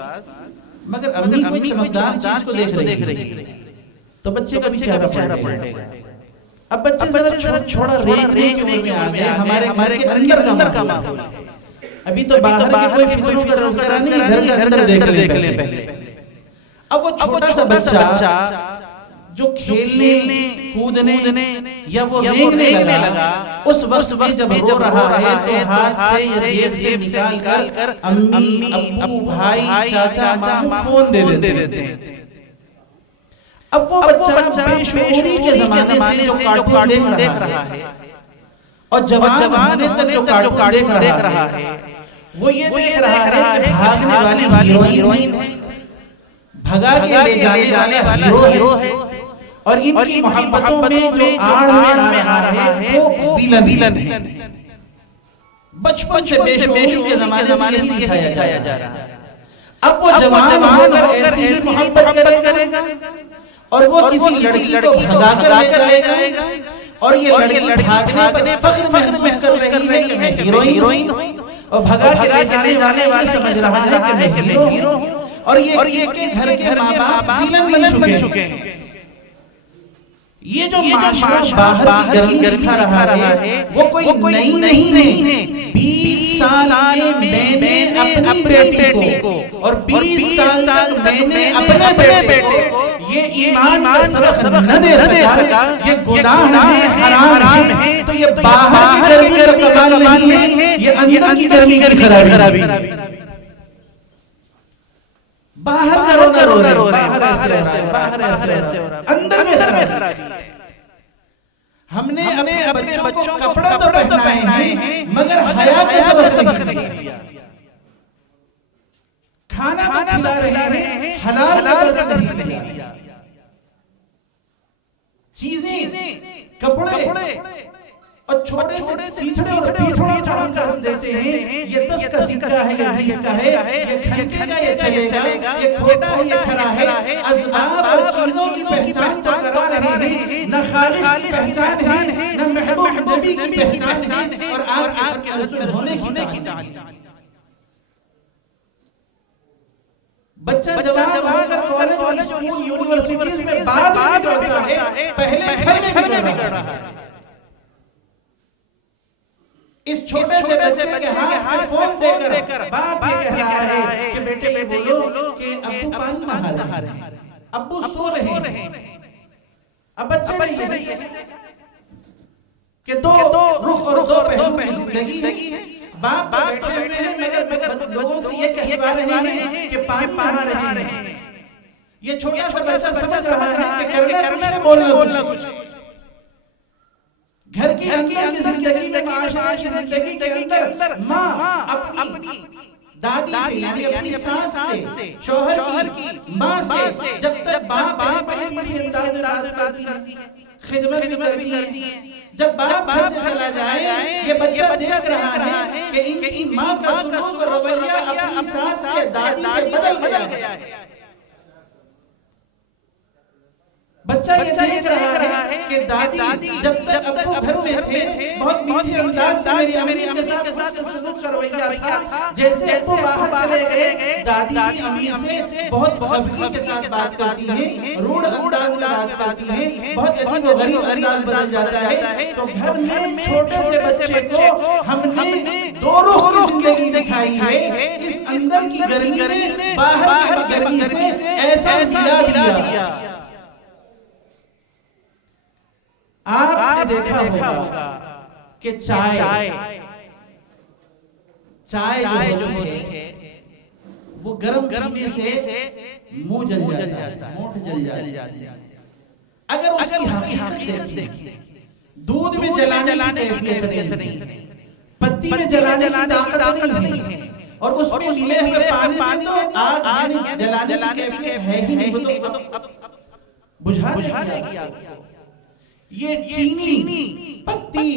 مگر امی کوئی چمکدار چیز کو دیکھ رہی ہے، تو بچے کا بھی چہرہ پلٹے گا. اب بچے ذرا چھوڑا ریکھنے کی عمر میں آ گیا، ہمارے گھر کے اندر کا ماحول. ابھی تو باہر کے کوئی فتنوں کا تذکرہ نہیں، گھر کے اندر دیکھ لے پہلے. اب وہ چھوٹا سا بچہ جو کھیلنے کودنے یا وہ رینگنے لگا، اس وقت میں جب رو رہا ہے تو ہاتھ سے یا جیب سے نکال کر امی، ابو، بھائی، چاچا، ماموں فون دے دیتے ہیں. اب وہ بچہ بے شعوری کے زمانے سے جو کارٹون دیکھ رہا ہے اور جوان ہونے تک جو کارٹون دیکھ رہا ہے، وہ یہ دیکھ رہا ہے کہ بھاگنے والی ہیروئن ہے، بھگا کے لے جانے والا ہیرو ہے، اور ان کی محبتوں میں جو آڑ میں آ رہا ہے وہ ویلن ہے. بچپن سے بے شعوری کے زمانے سے یہی دکھایا جا رہا ہے. اب وہ جوان ہو کر ایسی ہی محبت کرے گا اور وہ کسی لڑکی کو بھگا کر لے جائے گا، اور یہ لڑکی بھاگنے پر فخر محسوس کر رہی ہے کہ میں ہیروئن ہوں، اور بھگا کے لے جانے والے یہ سمجھ رہا ہے کہ میں ہیرو ہوں، اور یہ اس کے گھر کے ماں باپ ویلن بن چکے ہیں. یہ جو معاشرہ باہر کی گرمی دکھا رہا ہے وہ کوئی نئی نہیں ہے. 20 سال میں نے اپنی بیٹی کو اور 20 سال تک میں نے اپنے بیٹے کو یہ ایمان کا سبق نہ دے سکا. یہ گناہ ہے، حرام ہے. تو یہ باہر کی گرمی کا کمال نہیں ہے، یہ اندر کی گرمی کی خرابی. باہر کا رونا رو رہے، باہر ایسے ہو رہا ہے، باہر ایسے ہو رہا ہے، اندر میں خرابی. ہم نے اپنے بچوں کو کپڑا تو پہنائے ہیں مگر حیا کا سبق نہیں دیا. کھانا تو کھلا رہے ہیں، حلال کا درس نہیں دیا. چیزیں، کپڑے اور چھوٹے سے چیچڑے اور پیچھڑوں کا ہم درس دیتے ہیں. یہ 10 کا سکہ ہے، یہ 20 کا ہے، یہ کھنکے گا، یہ چلے گا، یہ کھوٹا ہے، یہ کھرا ہے. اسباب اور چیزوں کی پہچان تو کرا رہے ہیں، نہ خالق کی پہچان ہے، نہ محبوب نبی کی پہچان ہے، اور آپ کے خط رسول ہونے کی تعلیم. بچہ جوان ہو کر کالج اور اسکول یونیورسٹیز میں بعد میں دوڑتا ہے، پہلے گھر میں بھی دوڑ رہا ہے. اس چھوٹے سے بچے کے ہاتھ میں فون دے کر باپ یہ کہہ رہا ہے کہ بیٹے یہ بولو کہ ابو پانی نہا رہے ہیں، ابو سو رہے ہیں. اب بچے نہیں ہے کہ دو رخ اور دو پہلو کی زندگی ہے. باپ بیٹھے ہوئے ہیں مگر لوگوں سے یہ کہوا رہے ہیں کہ پانی نہا رہے ہیں. یہ چھوٹا سا بچہ سمجھ رہا ہے کہ کرنا کچھ ہے، بولنا کچھ. گھر کی اندر کی زندگی میں، معاشرہ کی زندگی کے اندر ماں اپنی دادی سے یعنی اپنی ساس سے، شوہر کی ماں سے جب تک باپ ہے بڑی بڑی انداز میں بات کرتی ہے، خدمت بھی کرتی ہے. جب باپ گھر سے چلا جائے یہ بچہ دیکھ رہا ہے کہ ان کی ماں کا سلوک اور رویہ اپنی ساس سے، دادی سے بدل گیا ہے. بچہ یہ دیکھ رہا ہے کہ دادی جب تک ابو گھر میں تھے بہت میٹھے انداز سے میری امی کے ساتھ سلوک کا رویہ تھا. جیسے ابو باہر چلے گئے دادی بھی امی سے بہت خفگی کے ساتھ بات کرتی ہیں، روڑ انداز میں بات کرتی ہیں، بہت عجیب و غریب انداز بدل جاتا ہے. تو گھر میں چھوٹے سے بچے کو ہم نے دو رخ کی زندگی دکھائی ہے. اس اندر کی گرمی نے باہر کی گرمی سے ایسا ہلا دیا. آپ نے دیکھا ہوگا کہ چائے جو ہوتی ہے وہ گرم پینے سے منہ جل جاتا ہے، ہونٹ جل جاتا ہے. اگر اس کی حقیقت دیکھیں، دودھ میں جلانے کی کیفیت نہیں، پتی میں جلانے کی طاقت نہیں ہے، اور اس میں ملے ہوئے پانی میں تو آگ یعنی جلانے کی کیفیت ہے ہی نہیں، وہ تو بجھا دے گی آگ کو۔ یہ چینی، پتی،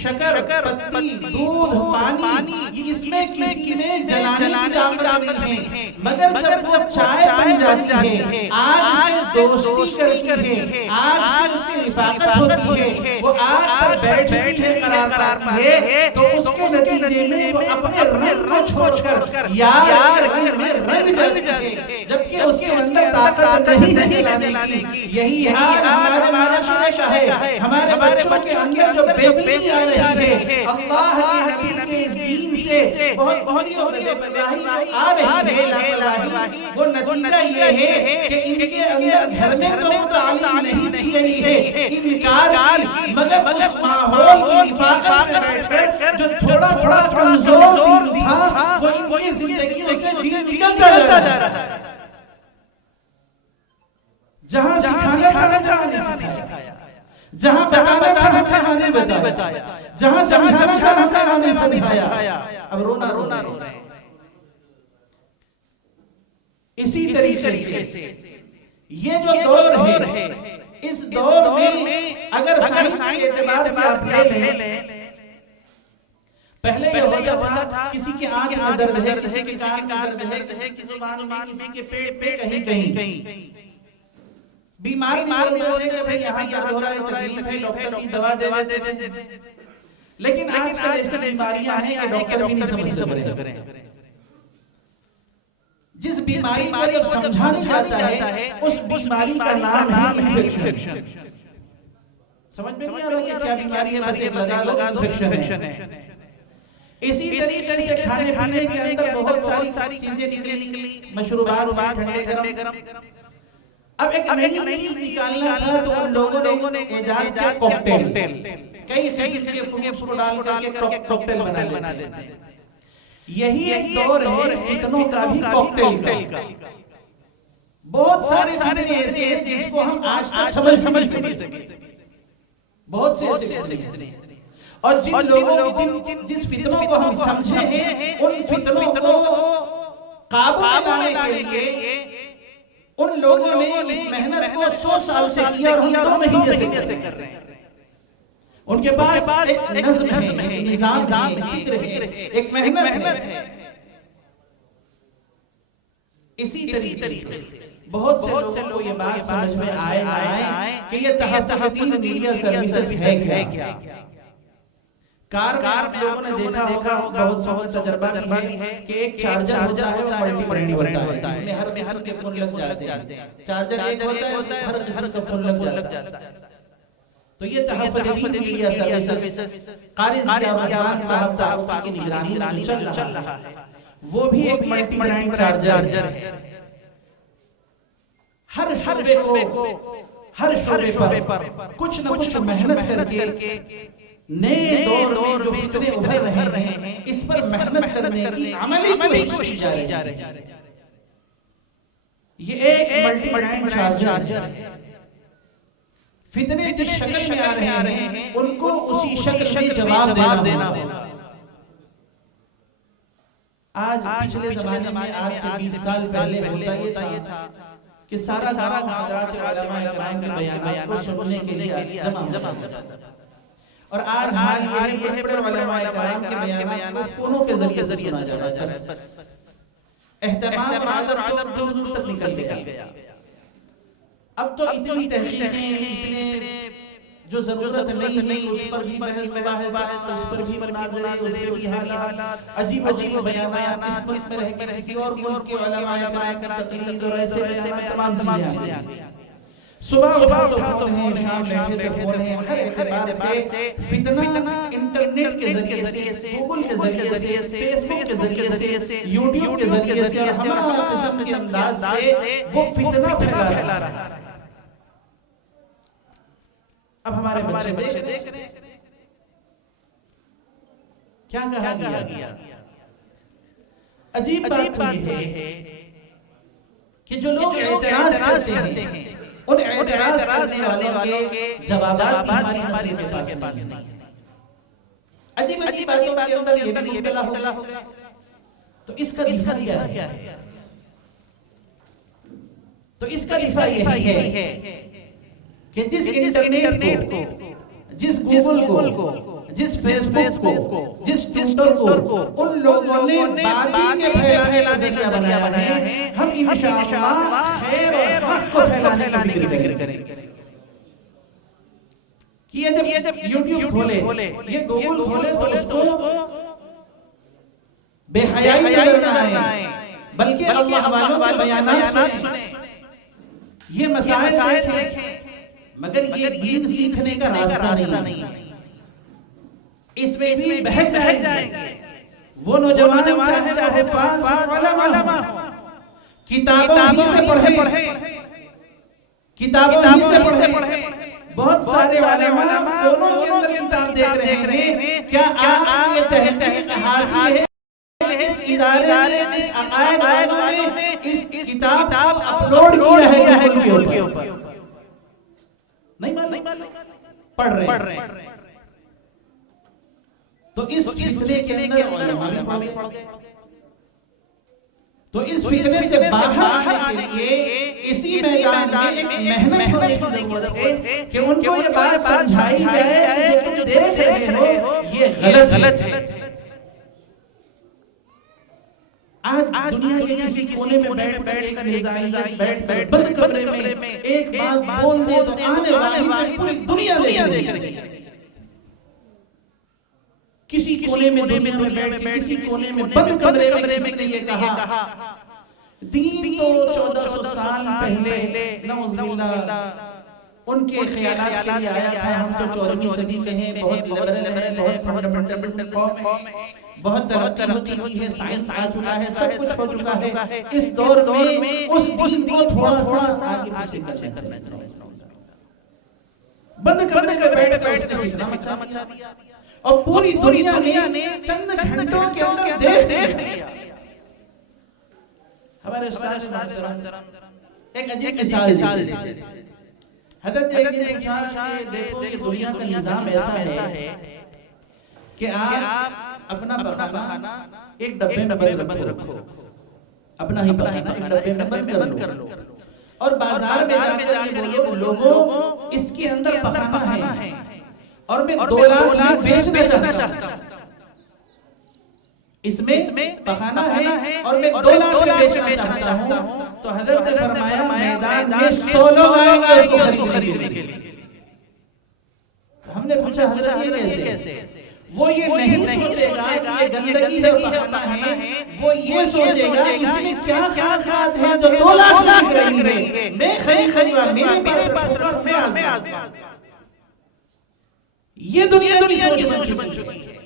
شکر، پتی، دودھ، پانی، یہ اس میں کسی میں جلانے کی طاقت نہیں ہے، مگر جب وہ چائے بن جاتی ہے، آگ سے دوستی کرتی ہے، آگ سے اس کی رفاقت ہوتی ہے، وہ آگ پر بیٹھتی ہے، قرار پاتی ہے، تو اس کے نتیجے میں وہ اپنے رنگ کو چھوڑ کر یار کے رنگ میں رنگ جاتی ہے، جبکہ اس کے اندر طاقت نہیں ہے جلانے کی۔ یہی حال ہمارے معاشرے کا ہے، ہمارے بچوں کے اندر جو بے دینی آ رہی ہے، اللہ کے نبی کے اس دین سے بہت بہتیوں میں بے پرواہی آ رہی ہے، لاپرواہی، وہ نتیجہ یہ ہے کہ ان کے اندر گھر میں تو وہ تعلیم نہیں دی گئی ہے انکار کی، مگر اس ماحول کی رفاقت میں بیٹھ کر جو تھوڑا تھوڑا کمزور دین تھا وہ ان کی زندگیوں سے دین نکلتا جا رہا ہے۔ جہاں سکھانا تھا وہاں نہیں سکھایا، جہاں بتانا تھا ہم نے وہاں نہیں بتایا، جہاں سمجھانا تھا ہم نے وہاں نہیں سمجھایا، اب رونا رو رہے ہیں۔ اسی طریقے سے یہ جو دور ہے، اس دور میں اگر سائنس کے اعتبار سے آپ لے لیں، پہلے یہ ہوتا تھا کسی کے آنکھ میں درد ہے، کسی کے کان میں درد ہے، کسی کی زبان میں، کسی کے پیٹ پہ کہیں کہیں بیمار بھی بولتے تھے کہ بھئی یہاں درد ہو رہا ہے، تکلیف ہے، ڈاکٹر کی دوا دے دیتے تھے، لیکن آج کل ایسی بیماریاں ہیں کہ ڈاکٹر بھی نہیں سمجھ سکتے۔ جس بیماری کو جب سمجھا نہیں جاتا ہے اس بیماری کا نام ہے انفیکشن۔ سمجھ میں نہیں آ رہا کہ کیا بیماری ہے، بس ایک لگا لو انفیکشن ہے۔ اسی طریقے سے کھانے پینے کے اندر بہت ساری چیزیں نکلی، مشروبات، ٹھنڈے گرم۔ اب ایک نئی چیز نکالنا تھا تو ان لوگوں نے ایجاد کیا کوکٹیل، کئی قسم کے فروٹس کو ڈال کر کے کوکٹیل بنا دیتے ہیں۔ یہی ایک دور ہے فتنوں کا بھی کوکٹیل کا۔ بہت سارے فتنے ایسے ہیں جس کو ہم آج تک سمجھ نہیں سکے، بہت سے ایسے فتنے ہیں، اور جن لوگوں جس فتنوں کو ہم سمجھے ہیں ان فتنوں کو قابو میں لانے کے لیے ان لوگوں نے اس محنت کو 100 سال سے کیا اور ہم 2 مہینے سے کر رہے ہیں۔ ان کے پاس ایک نظم ہے، ایک نظام ہے، ایک فکر ہے، ایک محنت ہے۔ اسی طریقے سے بہت سے لوگوں کو یہ بات سمجھ میں آئے کہ یہ تحفظ دین میڈیا سروسز ہے کیا۔ کار میں آپ لوگوں نے دیکھا ہوگا، بہت سو تجربہ بھی ہے کہ ایک چارجر ہوتا ہے وہ ملٹی برینڈ ہوتا ہے، جس میں ہر قسم کے فون لگ جاتے ہیں۔ چارجر ایک ہوتا ہے، ہر قسم کا فون لگ جاتا ہے۔ تو یہ تحفظ دین میڈیا سروسز قاری ضیاء الرحمن صاحب تعاقب کی نگرانی میں چل رہا ہے، وہ بھی ایک ملٹی برینڈ چارجر ہے۔ ہر شعبے پر کچھ نہ کچھ محنت کر کے نئے دور میں جو فتنے ابھر رہے ہیں اس پر محنت کرنے کی عملی کوشش کی جا رہی ہے۔ یہ ایک ملٹی برینڈ چارجر ہے۔ فتنے جس شکل میں آ رہے ہیں ان کو اسی شکل میں جواب دینا ہوگا۔ آج پچھلے زمانے میں آج سے 20 سال پہلے ہوتا یہ تھا کہ سارا گاؤں حضرات علماء کرام کے بیانات کو سننے کے لیے جمع ہوتا تھا، اور آج حال یہ ہے بڑے بڑے علماء کرام کے بیانات کو فونوں کے ذریعے سے سنا جا رہا ہے۔ اہتمام اور عدم تو دور دور تک نکل گیا۔ اب تو اتنی تحقیقیں، اتنے جو ضرورت نہیں ہے اس پر بھی بحث مباحثات، اس پر بھی مناظرے، اس پر بھی حالات، عجیب عجیب بیانات، اس ملک میں رہ کے کسی اور ملک کے علماء کرام کی تقلید اور ایسے بیانات تمام چیزیں آتی ہیں۔ صبح اٹھا تو فون ہے، شام بیٹھے تو فون ہے، ہر اعتبار سے فتنہ انٹرنیٹ کے ذریعے سے، گوگل کے ذریعے سے، فیس بک کے ذریعے سے، یوٹیوب کے ذریعے سے اور ہمارا قسم کے انداز سے وہ فتنہ پھیلا رہا ہے۔ اب ہمارے بچے دیکھ رہے ہیں کیا کہا گیا۔ عجیب بات تو یہ ہے کہ جو لوگ اعتراض کرتے ہیں ان اعتراض کرنے والوں کے جوابات بھی ہماری نسل کے پاس نہیں ہیں۔ عجیب عجیب باتوں کے اندر یہ بھی مبتلا ہوگا تو اس کا دفاع کیا ہے؟ تو اس کا دفاع یہی ہے کہ جس انٹرنیٹ کو، جس گوگل کو، جس فیس بک کو، جس ٹویٹر کو ان لوگوں نے باطل کے پھیلانے کا ذریعہ بنایا ہے، ہم انشاءاللہ خیر اور حق کو پھیلانے کا فکر کریں کہ یہ جب یوٹیوب کھولے، یہ گوگل کھولے تو اس کو بے حیائی نظر نہ آئے، بلکہ اللہ والوں کے بیانات سنیں، یہ مسائل دیکھیں، مگر یہ دین سیکھنے کا راستہ نہیں، اس میں بھی بہک جائیں گے وہ نوجوان چاہے وہ حفاظ علماء کتابوں ہی سے پڑھیں، بہت سارے علماء فونوں کے اندر کتاب دیکھ رہے ہیں، کیا آپ یہ تحقیق حاصل ہے اس ادارے نے، اس عقائد والوں نے اس کتاب کو اپلوڈ کیا ہے گوگل کے اوپر؟ نہیں معلوم، پڑھ رہے ہیں۔ تو اس فتنے کے اندر علماء بھی پڑھ گئے، تو اس فتنے سے باہر آنے کے لیے اسی میدان میں ایک محنت ہونے کی ضرورت ہے کہ ان کو یہ بات سمجھائی جائے کہ جو تم دیکھ رہے ہو یہ غلط ہے۔ آج دنیا کے کسی کونے میں بیٹھ کر ایک مرزائیت بیٹھ کر بند کمرے میں ایک بات بول دے تو آنے والی میں پوری دنیا دیکھ رہی ہے۔ کسی کونے میں دنیا میں بیٹھ کے کسی کونے میں بند کمرے میں کسی نے یہ کہا دین تو 1400 سال پہلے نعوذ باللہ ان کے خیالات کے لیے آیا تھا، ہم تو 14ویں صدی میں ہیں، بہت لبرل ہیں، بہت فنڈامنٹل قوم ہے، بہت ترقی ہو چکی ہے، سائنس آ چکا ہے، سب کچھ ہو چکا ہے، اس دور میں اس دین کو تھوڑا سا آگے پیچھے کرنا چاہیے۔ بند کمرے میں بیٹھ کر اس نے فتنہ مچا دیا اور پوری دنیا نے چند گھنٹوں کے اندر دیکھ لیا۔ ہمارے استاد محترم ایک عجیب مثال دی، حضرت ایک دن پوچھا کہ دیکھو یہ دنیا کا نظام ایسا ہے کہ آپ اپنا پخانہ ایک ڈبے میں بند رکھو، اپنا ہی پخانہ ایک ڈبے میں بند کر لو، اور بازار میں جا کر یہ بولو لوگوں اس کے اندر پخانہ ہے اور میں 2 لاکھ میں بیچنا چاہتا ہوں، اس میں پخانہ ہے اور میں 2 لاکھ میں بیچنا چاہتا ہوں، تو حضرت نے فرمایا میدان میں 100 لوگ آئیں گے اس کو خریدنے کے لیے۔ ہم نے پوچھا حضرت یہ کیسے؟ وہ یہ نہیں سوچے گا کہ یہ گندگی ہے پخانہ ہے، وہ یہ سوچے گا اس میں کیا خاص بات ہے جو 2 لاکھ بک رہی ہے، میں خریدوں گا، میرے پاس رکھوں گا، میں آزماؤں۔ یہ دنیا کی سوچ بن چکی ہے۔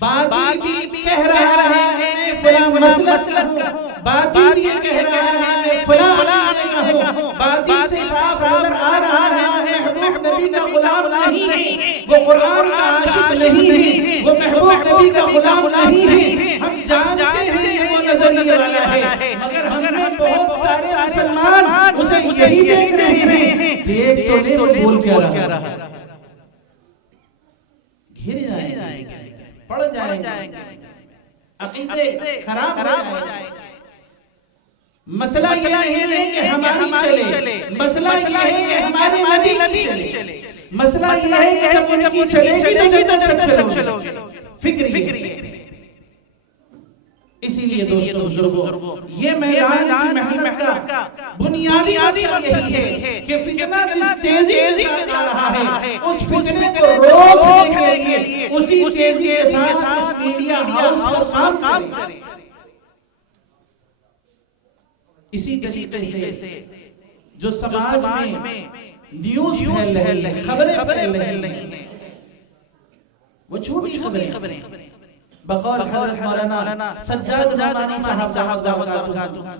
باطل بھی کہہ رہا ہے کہ میں فلاں مسلک کا ہوں، باطل بھی یہ کہہ رہا ہے میں فلاں عقیدے کا ہوں، باطل سے صاف نظر آ رہا ہے میں محبوب نبی کا غلام نہیں ہے، وہ قرآن کا عاشق نہیں ہے، وہ محبوب نبی کا غلام نہیں ہے۔ ہم جانتے ہیں کہ وہ نظریے والا ہے، مگر ہم نے بہت سارے مسلمان اسے یہی دیکھ رہے ہیں، دیکھ تو لے وہ بول کیا رہا ہے، گھر جائیں گے، پڑ جائیں گے، عقیدے خراب ہو جائیں گے۔ مسئلہ یہ نہیں ہے کہ ہماری چلے، مسئلہ یہ ہے کہ ہمارے نبی کی چلے، مسئلہ یہ ہے کہ جب ان کی چلے گی تو جنت تک چلو گے، فکر یہ۔ اسی لیے دوستو بزرگوں یہ میدان کی محنت کا بنیادی مقصد یہی ہے کہ فتنہ جس تیزی کے ساتھ آ رہا ہے اس فتنے کو روکنے کے لیے اسی تیزی کے ساتھ اس میڈیا ہاؤس پر کام کریں۔ اسی طریقے سے جو سماج میں نیوز پھیل رہی ہے، خبریں پھیل رہی ہیں، وہ چھوٹی خبریں بقول حضرت مولانا سجاد نعمانی صاحب دعوت برکاتہ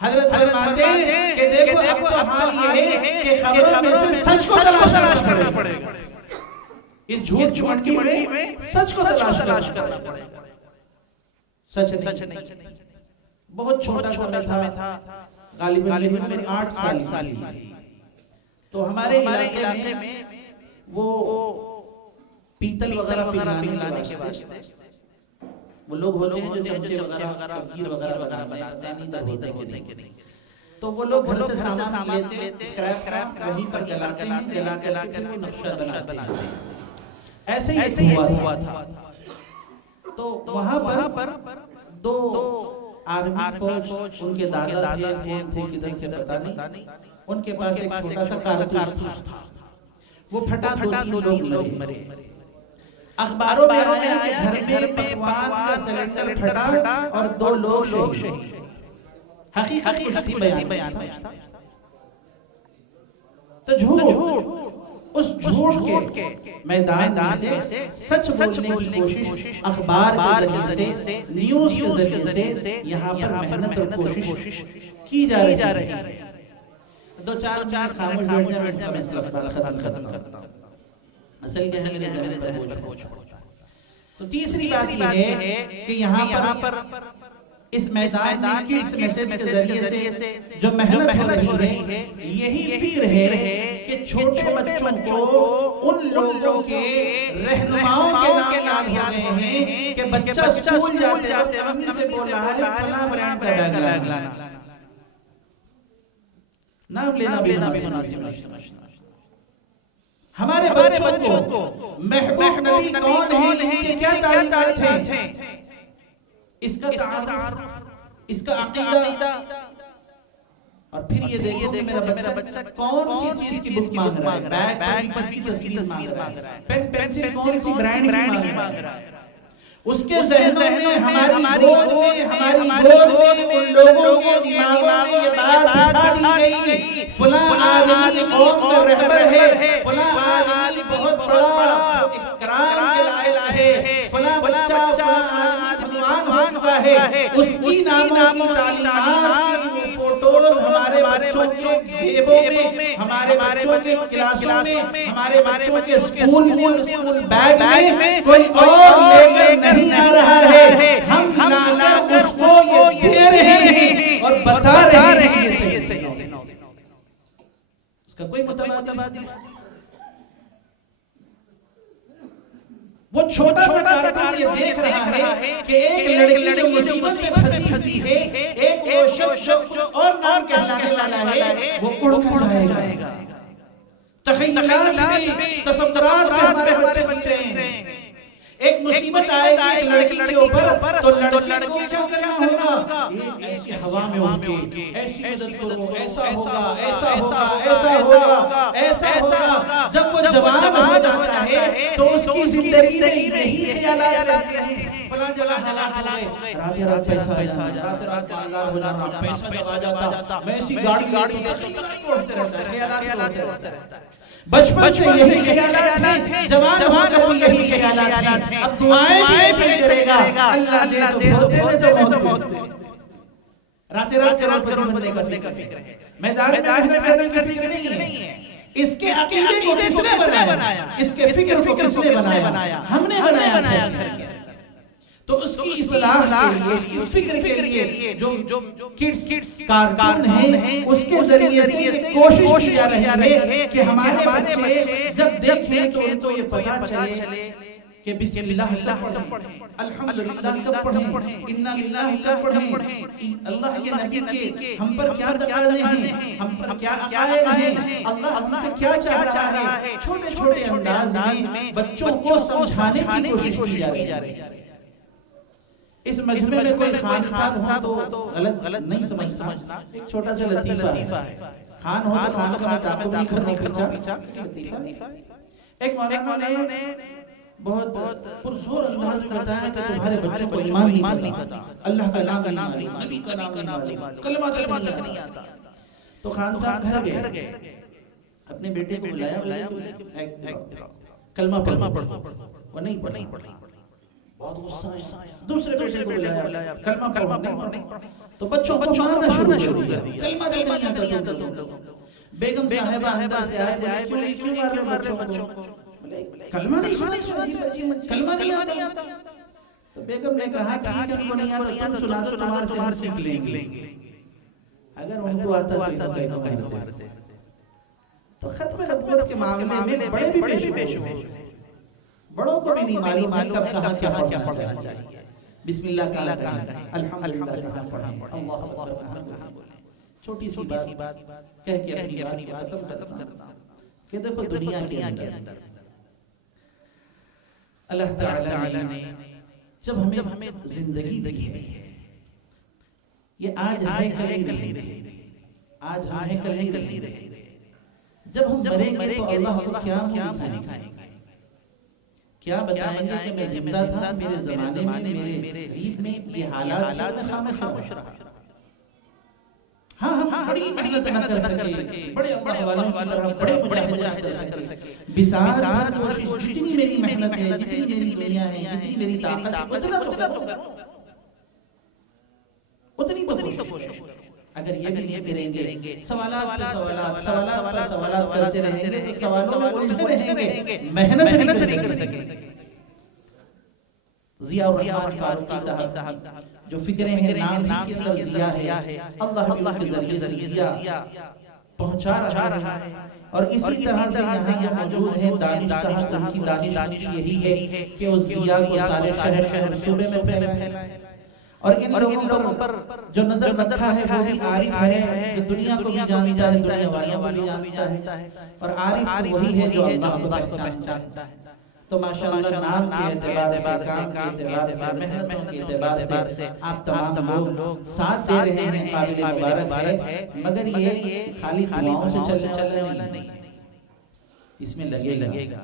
حضرت فرماتے ہیں کہ دیکھو اب تو حال یہ ہے کہ خبروں میں سے سچ کو تلاش کرنا پڑے گا، اس جھوٹ منڈی میں سچ کو تلاش کرنا پڑے گا، سچ نہیں۔ بہت چھوٹا سا تھا، غالباً 8 سال کی، تو ہمارے علاقے میں وہ پیتل وغیرہ پگھلانے کے واسطے وہ لوگ ہوتے ہیں جو چمچے وغیرہ کبیر وغیرہ بناتے ہیں، پتہ نہیں در ہوتے کہ نہیں، تو وہ لوگ گھر سے سامان لیتے ہیں اسکریپ کا، وہیں پر جلاتے ہیں، جلا کر کے پھر وہ نقشہ بناتے ہیں. ایسے ہی ایک ہوا تھا. تو وہاں پر دو آرمی فوج، ان کے دادا تھے، کون تھے کدھر تھے پتہ نہیں، ان کے پاس ایک چھوٹا سا کارتوس تھا، وہ پھٹا، 2-3 لوگ مرے. اخباروں میں آیا کہ گھر میں پکوان کا سلنڈر پھٹا اور 2 لوگ شہید. حقیقت کچھ تھی، بیان تھا. تو جھوٹ، اس جھوٹ کے میدان میں سے سچ بولنے کی کوشش اخبار کے ذریعے سے، نیوز کے ذریعے سے یہاں پر محنت اور کوشش کی جا رہی ہے. 2-4 منٹ خاموش بیٹھ جائیں، میں اس کا مسئلہ ختم کرتا ہوں. اصل کہ میرے ذہن پر بوجھ. تو تیسری بات یہ ہے کہ یہاں پر اس میدان میں کڈس میسج کے ذریعے سے جو محنت ہو رہی ہے، یہی فکر ہے کہ چھوٹے بچوں کو ان لوگوں کے رہنماؤں کے نام یاد ہو گئے ہیں کہ بچہ اسکول جاتے وقت امی سے بول رہا ہے فلاں برانڈ کا بیگ لانا. نام لینا بھی سنا. ہمارے بچوں کو محبوب نبی کون ہے، ان کے کیا تعلیمات ہیں، اس کا تعارف، اس کا عقیدہ، اور پھر یہ دیکھو کہ میرا بچہ کون سی چیز کی بک مانگ رہا ہے، بیگ پر کس کی تصویر مانگ رہا ہے، پین پینسل کون سی برانڈ کی مانگ رہا ہے. اس کے ذہنوں میں، ہماری گود میں ان لوگوں کے دماغوں میں یہ بات بٹھا دی گئی، فلاں آدمی قوم کا رہبر ہے، فلاں آدمی بہت بڑا اکرام کے لائق ہے، فلاں بچہ، فلاں آدمی دھنوان ہو چکا ہے. اس کی ناموں کی تعلیمات کی فوٹوز ہمارے بچوں کے جیبوں میں، ہمارے بچوں کے کلاسوں میں، ہمارے بچوں کے اسکول میں اور اسکول بیگ میں کوئی اور لے کر نہیں آ رہا ہے. ہم لا کر اس کو یہ دے رہے ہیں اور بتا رہے ہیں یہ صحیح. اس کا کوئی متبادل. وہ چھوٹا سا کارٹون یہ دیکھ رہا ہے کہ ایک لڑکی جو مصیبت میں پھنسی ہوئی ہے، ایک وہ شخص جو کچھ اور نام کہلانے والا ہے، وہ اڑ کر جائے گا. تخیلات میں، تصورات میں ہمارے بچے جی رہے ہیں. ایک مصیبت آئے گی ایک لڑکی کے اوپر تو لڑکی کو کیا کرنا ہوگا، ایسی ہوا میں اڑ کے ایسی مدد کرو، ایسا ہوگا، ایسا ہوگا، ایسا ہوگا، ایسا ہوگا. جب وہ جوان ہو جاتا ہے تو اس کی زندگی میں یہی خیالات رہتے ہیں، فلاں جگہ حالات ہو گئے، رات رات پیسہ آ جانا، رات رات مالدار ہو جانا، پیسہ جب آ جاتا میں ایسی گاڑی لیتا، خیالات توڑتے رہتا ہے، خیالات توڑتے رہتا ہے. بچپن سے یہی خیالات ہیں، جوان ہو کر بھی یہی خیالات ہیں. اب دعائیں بھی ایسے ہی کرے گا، اللہ دے تو بہت دے، دے تو بہت دے. رات رات کروڑپتی بننے کا فکر ہے، میدان میں محنت کرنے کی فکر نہیں ہے. اس کے عقیدے کو کس نے بنایا، اس کے فکر کو کس نے بنایا، ہم نے بنایا ہے. تو اس کی اصلاح کے لیے، اس کی فکر کے لیے جو کڈس کارٹون ہیں، اس کے ذریعے سے یہ کوشش کی جا رہی ہے کہ ہمارے بچے جب دیکھیں تو ان کو یہ پتا چلے کہ بسم اللہ کب پڑھیں، الحمدللہ کب پڑھیں، انا للہ کب پڑھیں، اللہ کے نبی کے ہم پر کیا تقاضے ہیں، ہم پر کیا عقائد ہیں، اللہ ہم سے کیا چاہ رہا ہے. چھوٹے چھوٹے انداز میں بچوں کو سمجھانے کی کوشش کی جا رہی ہے. اس مجمع میں کوئی خان صاحب ہو تو غلط نہیں سمجھنا، ایک چھوٹا سا لطیفہ ہے. خان ہو تو خان کا میں تعقب نہیں کرنے پیچھا لطیفہ. ایک مولانا نے بہت پرزور انداز میں بتایا کہ تمہارے بچوں کو ایمان نہیں پتا، اللہ کا نام نہیں معلوم، نبی کا نام نہیں معلوم، کلمہ تک نہیں آتا. تو خان صاحب گھر گئے، اپنے بیٹے کو بلایا، کلمہ پڑھو. وہ نہیں پڑھا، بہت غصہ ہے. دوسرے بیٹے کو بلایا، کلمہ پڑھو، نہیں پڑھا. تو بچوں کو مارنا شروع کر دیا، کلمہ تک نہیں آتا تم لوگوں. بیگم صاحبہ اندر سے آئے، بولے کیوں مار رہے بچوں کو، کلمہ نہیں سنا، کلمہ نہیں آتا. تو بیگم نے کہا ٹھیک ہے ان کو نہیں آتا، تم سنا دو، تمہارے سے ہم سیکھ لیں گے. اگر ان کو آتا تو کہیں کو مارتے. تو ختم نبوت کے معاملے میں بڑے بھی پیش ہوئے، بڑوں کو بھی نہیں معلوم ہے کب کہاں کیا پڑھنا چاہیے. بسم اللہ کہاں کہیں، الحمدللہ کہاں پڑھیں، اللہ اکبر کہاں بولیں. چھوٹی سی بات کہہ کے اپنی بات کو ختم کرتا ہوں کہ دیکھو دنیا کے اندر اللہ تعالیٰ نے جب ہمیں زندگی دی ہے، یہ آج ہے کل نہیں رہے، آج ہم ہیں کل نہیں رہے. جب ہم مریں گے تو اللہ کو کیا منہ دکھائیں گے، کیا بتائیں گے کہ میں زندہ تھا، میرے زمانے میں، میرے قریب میں یہ حالات میں خاموش رہا. ہاں ہم بڑی محنت نہ کر سکے، بڑے اللہ والوں کی طرح بڑے مجاہدے نہ کر سکے، بساط بھر کوشش، جتنی میری محنت ہے، جتنی میری دنیا ہے، جتنی میری طاقت ہے، اتنا تو کرو، اتنی تو کوشش. اگر یہ بھی نہیں کریں گے، سوالات پر سوالات، سوالات پر سوالات کرتے رہیں گے تو سوالوں میں الجھے رہیں گے، محنت نہیں کر سکیں گے. ضیاء الرحمن فاروقی صاحب جو فکریں ہیں، نام ہی کے اندر ضیاء ہے، اللہ بھی ان کے ذریعے سے ضیاء پہنچا رہا ہے. اور اسی طرح سے یہاں جو موجود ہیں دانش صاحب، ان کی دانش یہی ہے کہ اس ضیاء کو سارے شہر میں اور صوبے میں پھیلائیں. اور ان لوگوں پر جو نظر رکھا ہے وہ بھی عارف ہے، جو دنیا کو بھی جانتا ہے، دنیا والوں کو بھی جانتا ہے، اور عارف وہی ہے جو اللہ کو پہچانتا ہے. تو ماشاءاللہ نام کے اعتبار سے، کام کے اعتبار سے، محنتوں کے اعتبار سے آپ تمام لوگ ساتھ دے رہے ہیں، قابل مبارک ہے. مگر یہ خالی دعاؤں سے چلنے والا نہیں، اس میں لگے گا.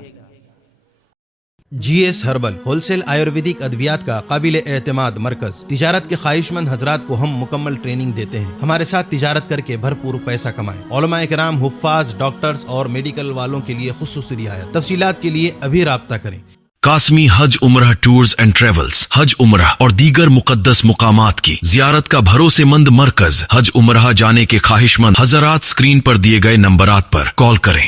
G S herbal wholesale ayurvedic ادویات کا قابل اعتماد مرکز. تجارت کے خواہش مند حضرات کو ہم مکمل ٹریننگ دیتے ہیں. ہمارے ساتھ تجارت کر کے بھرپور پیسہ کمائیں. علماء کرام، حفاظ، ڈاکٹرز اور میڈیکل والوں کے لیے خصوصی رعایت. تفصیلات کے لیے ابھی رابطہ کریں. قاسمی حج عمرہ ٹورز اینڈ ٹریولز حج عمرہ اور دیگر مقدس مقامات کی زیارت کا بھروسے مند مرکز. حج عمرہ جانے کے خواہش مند حضرات اسکرین پر دیے گئے نمبرات پر کال کریں.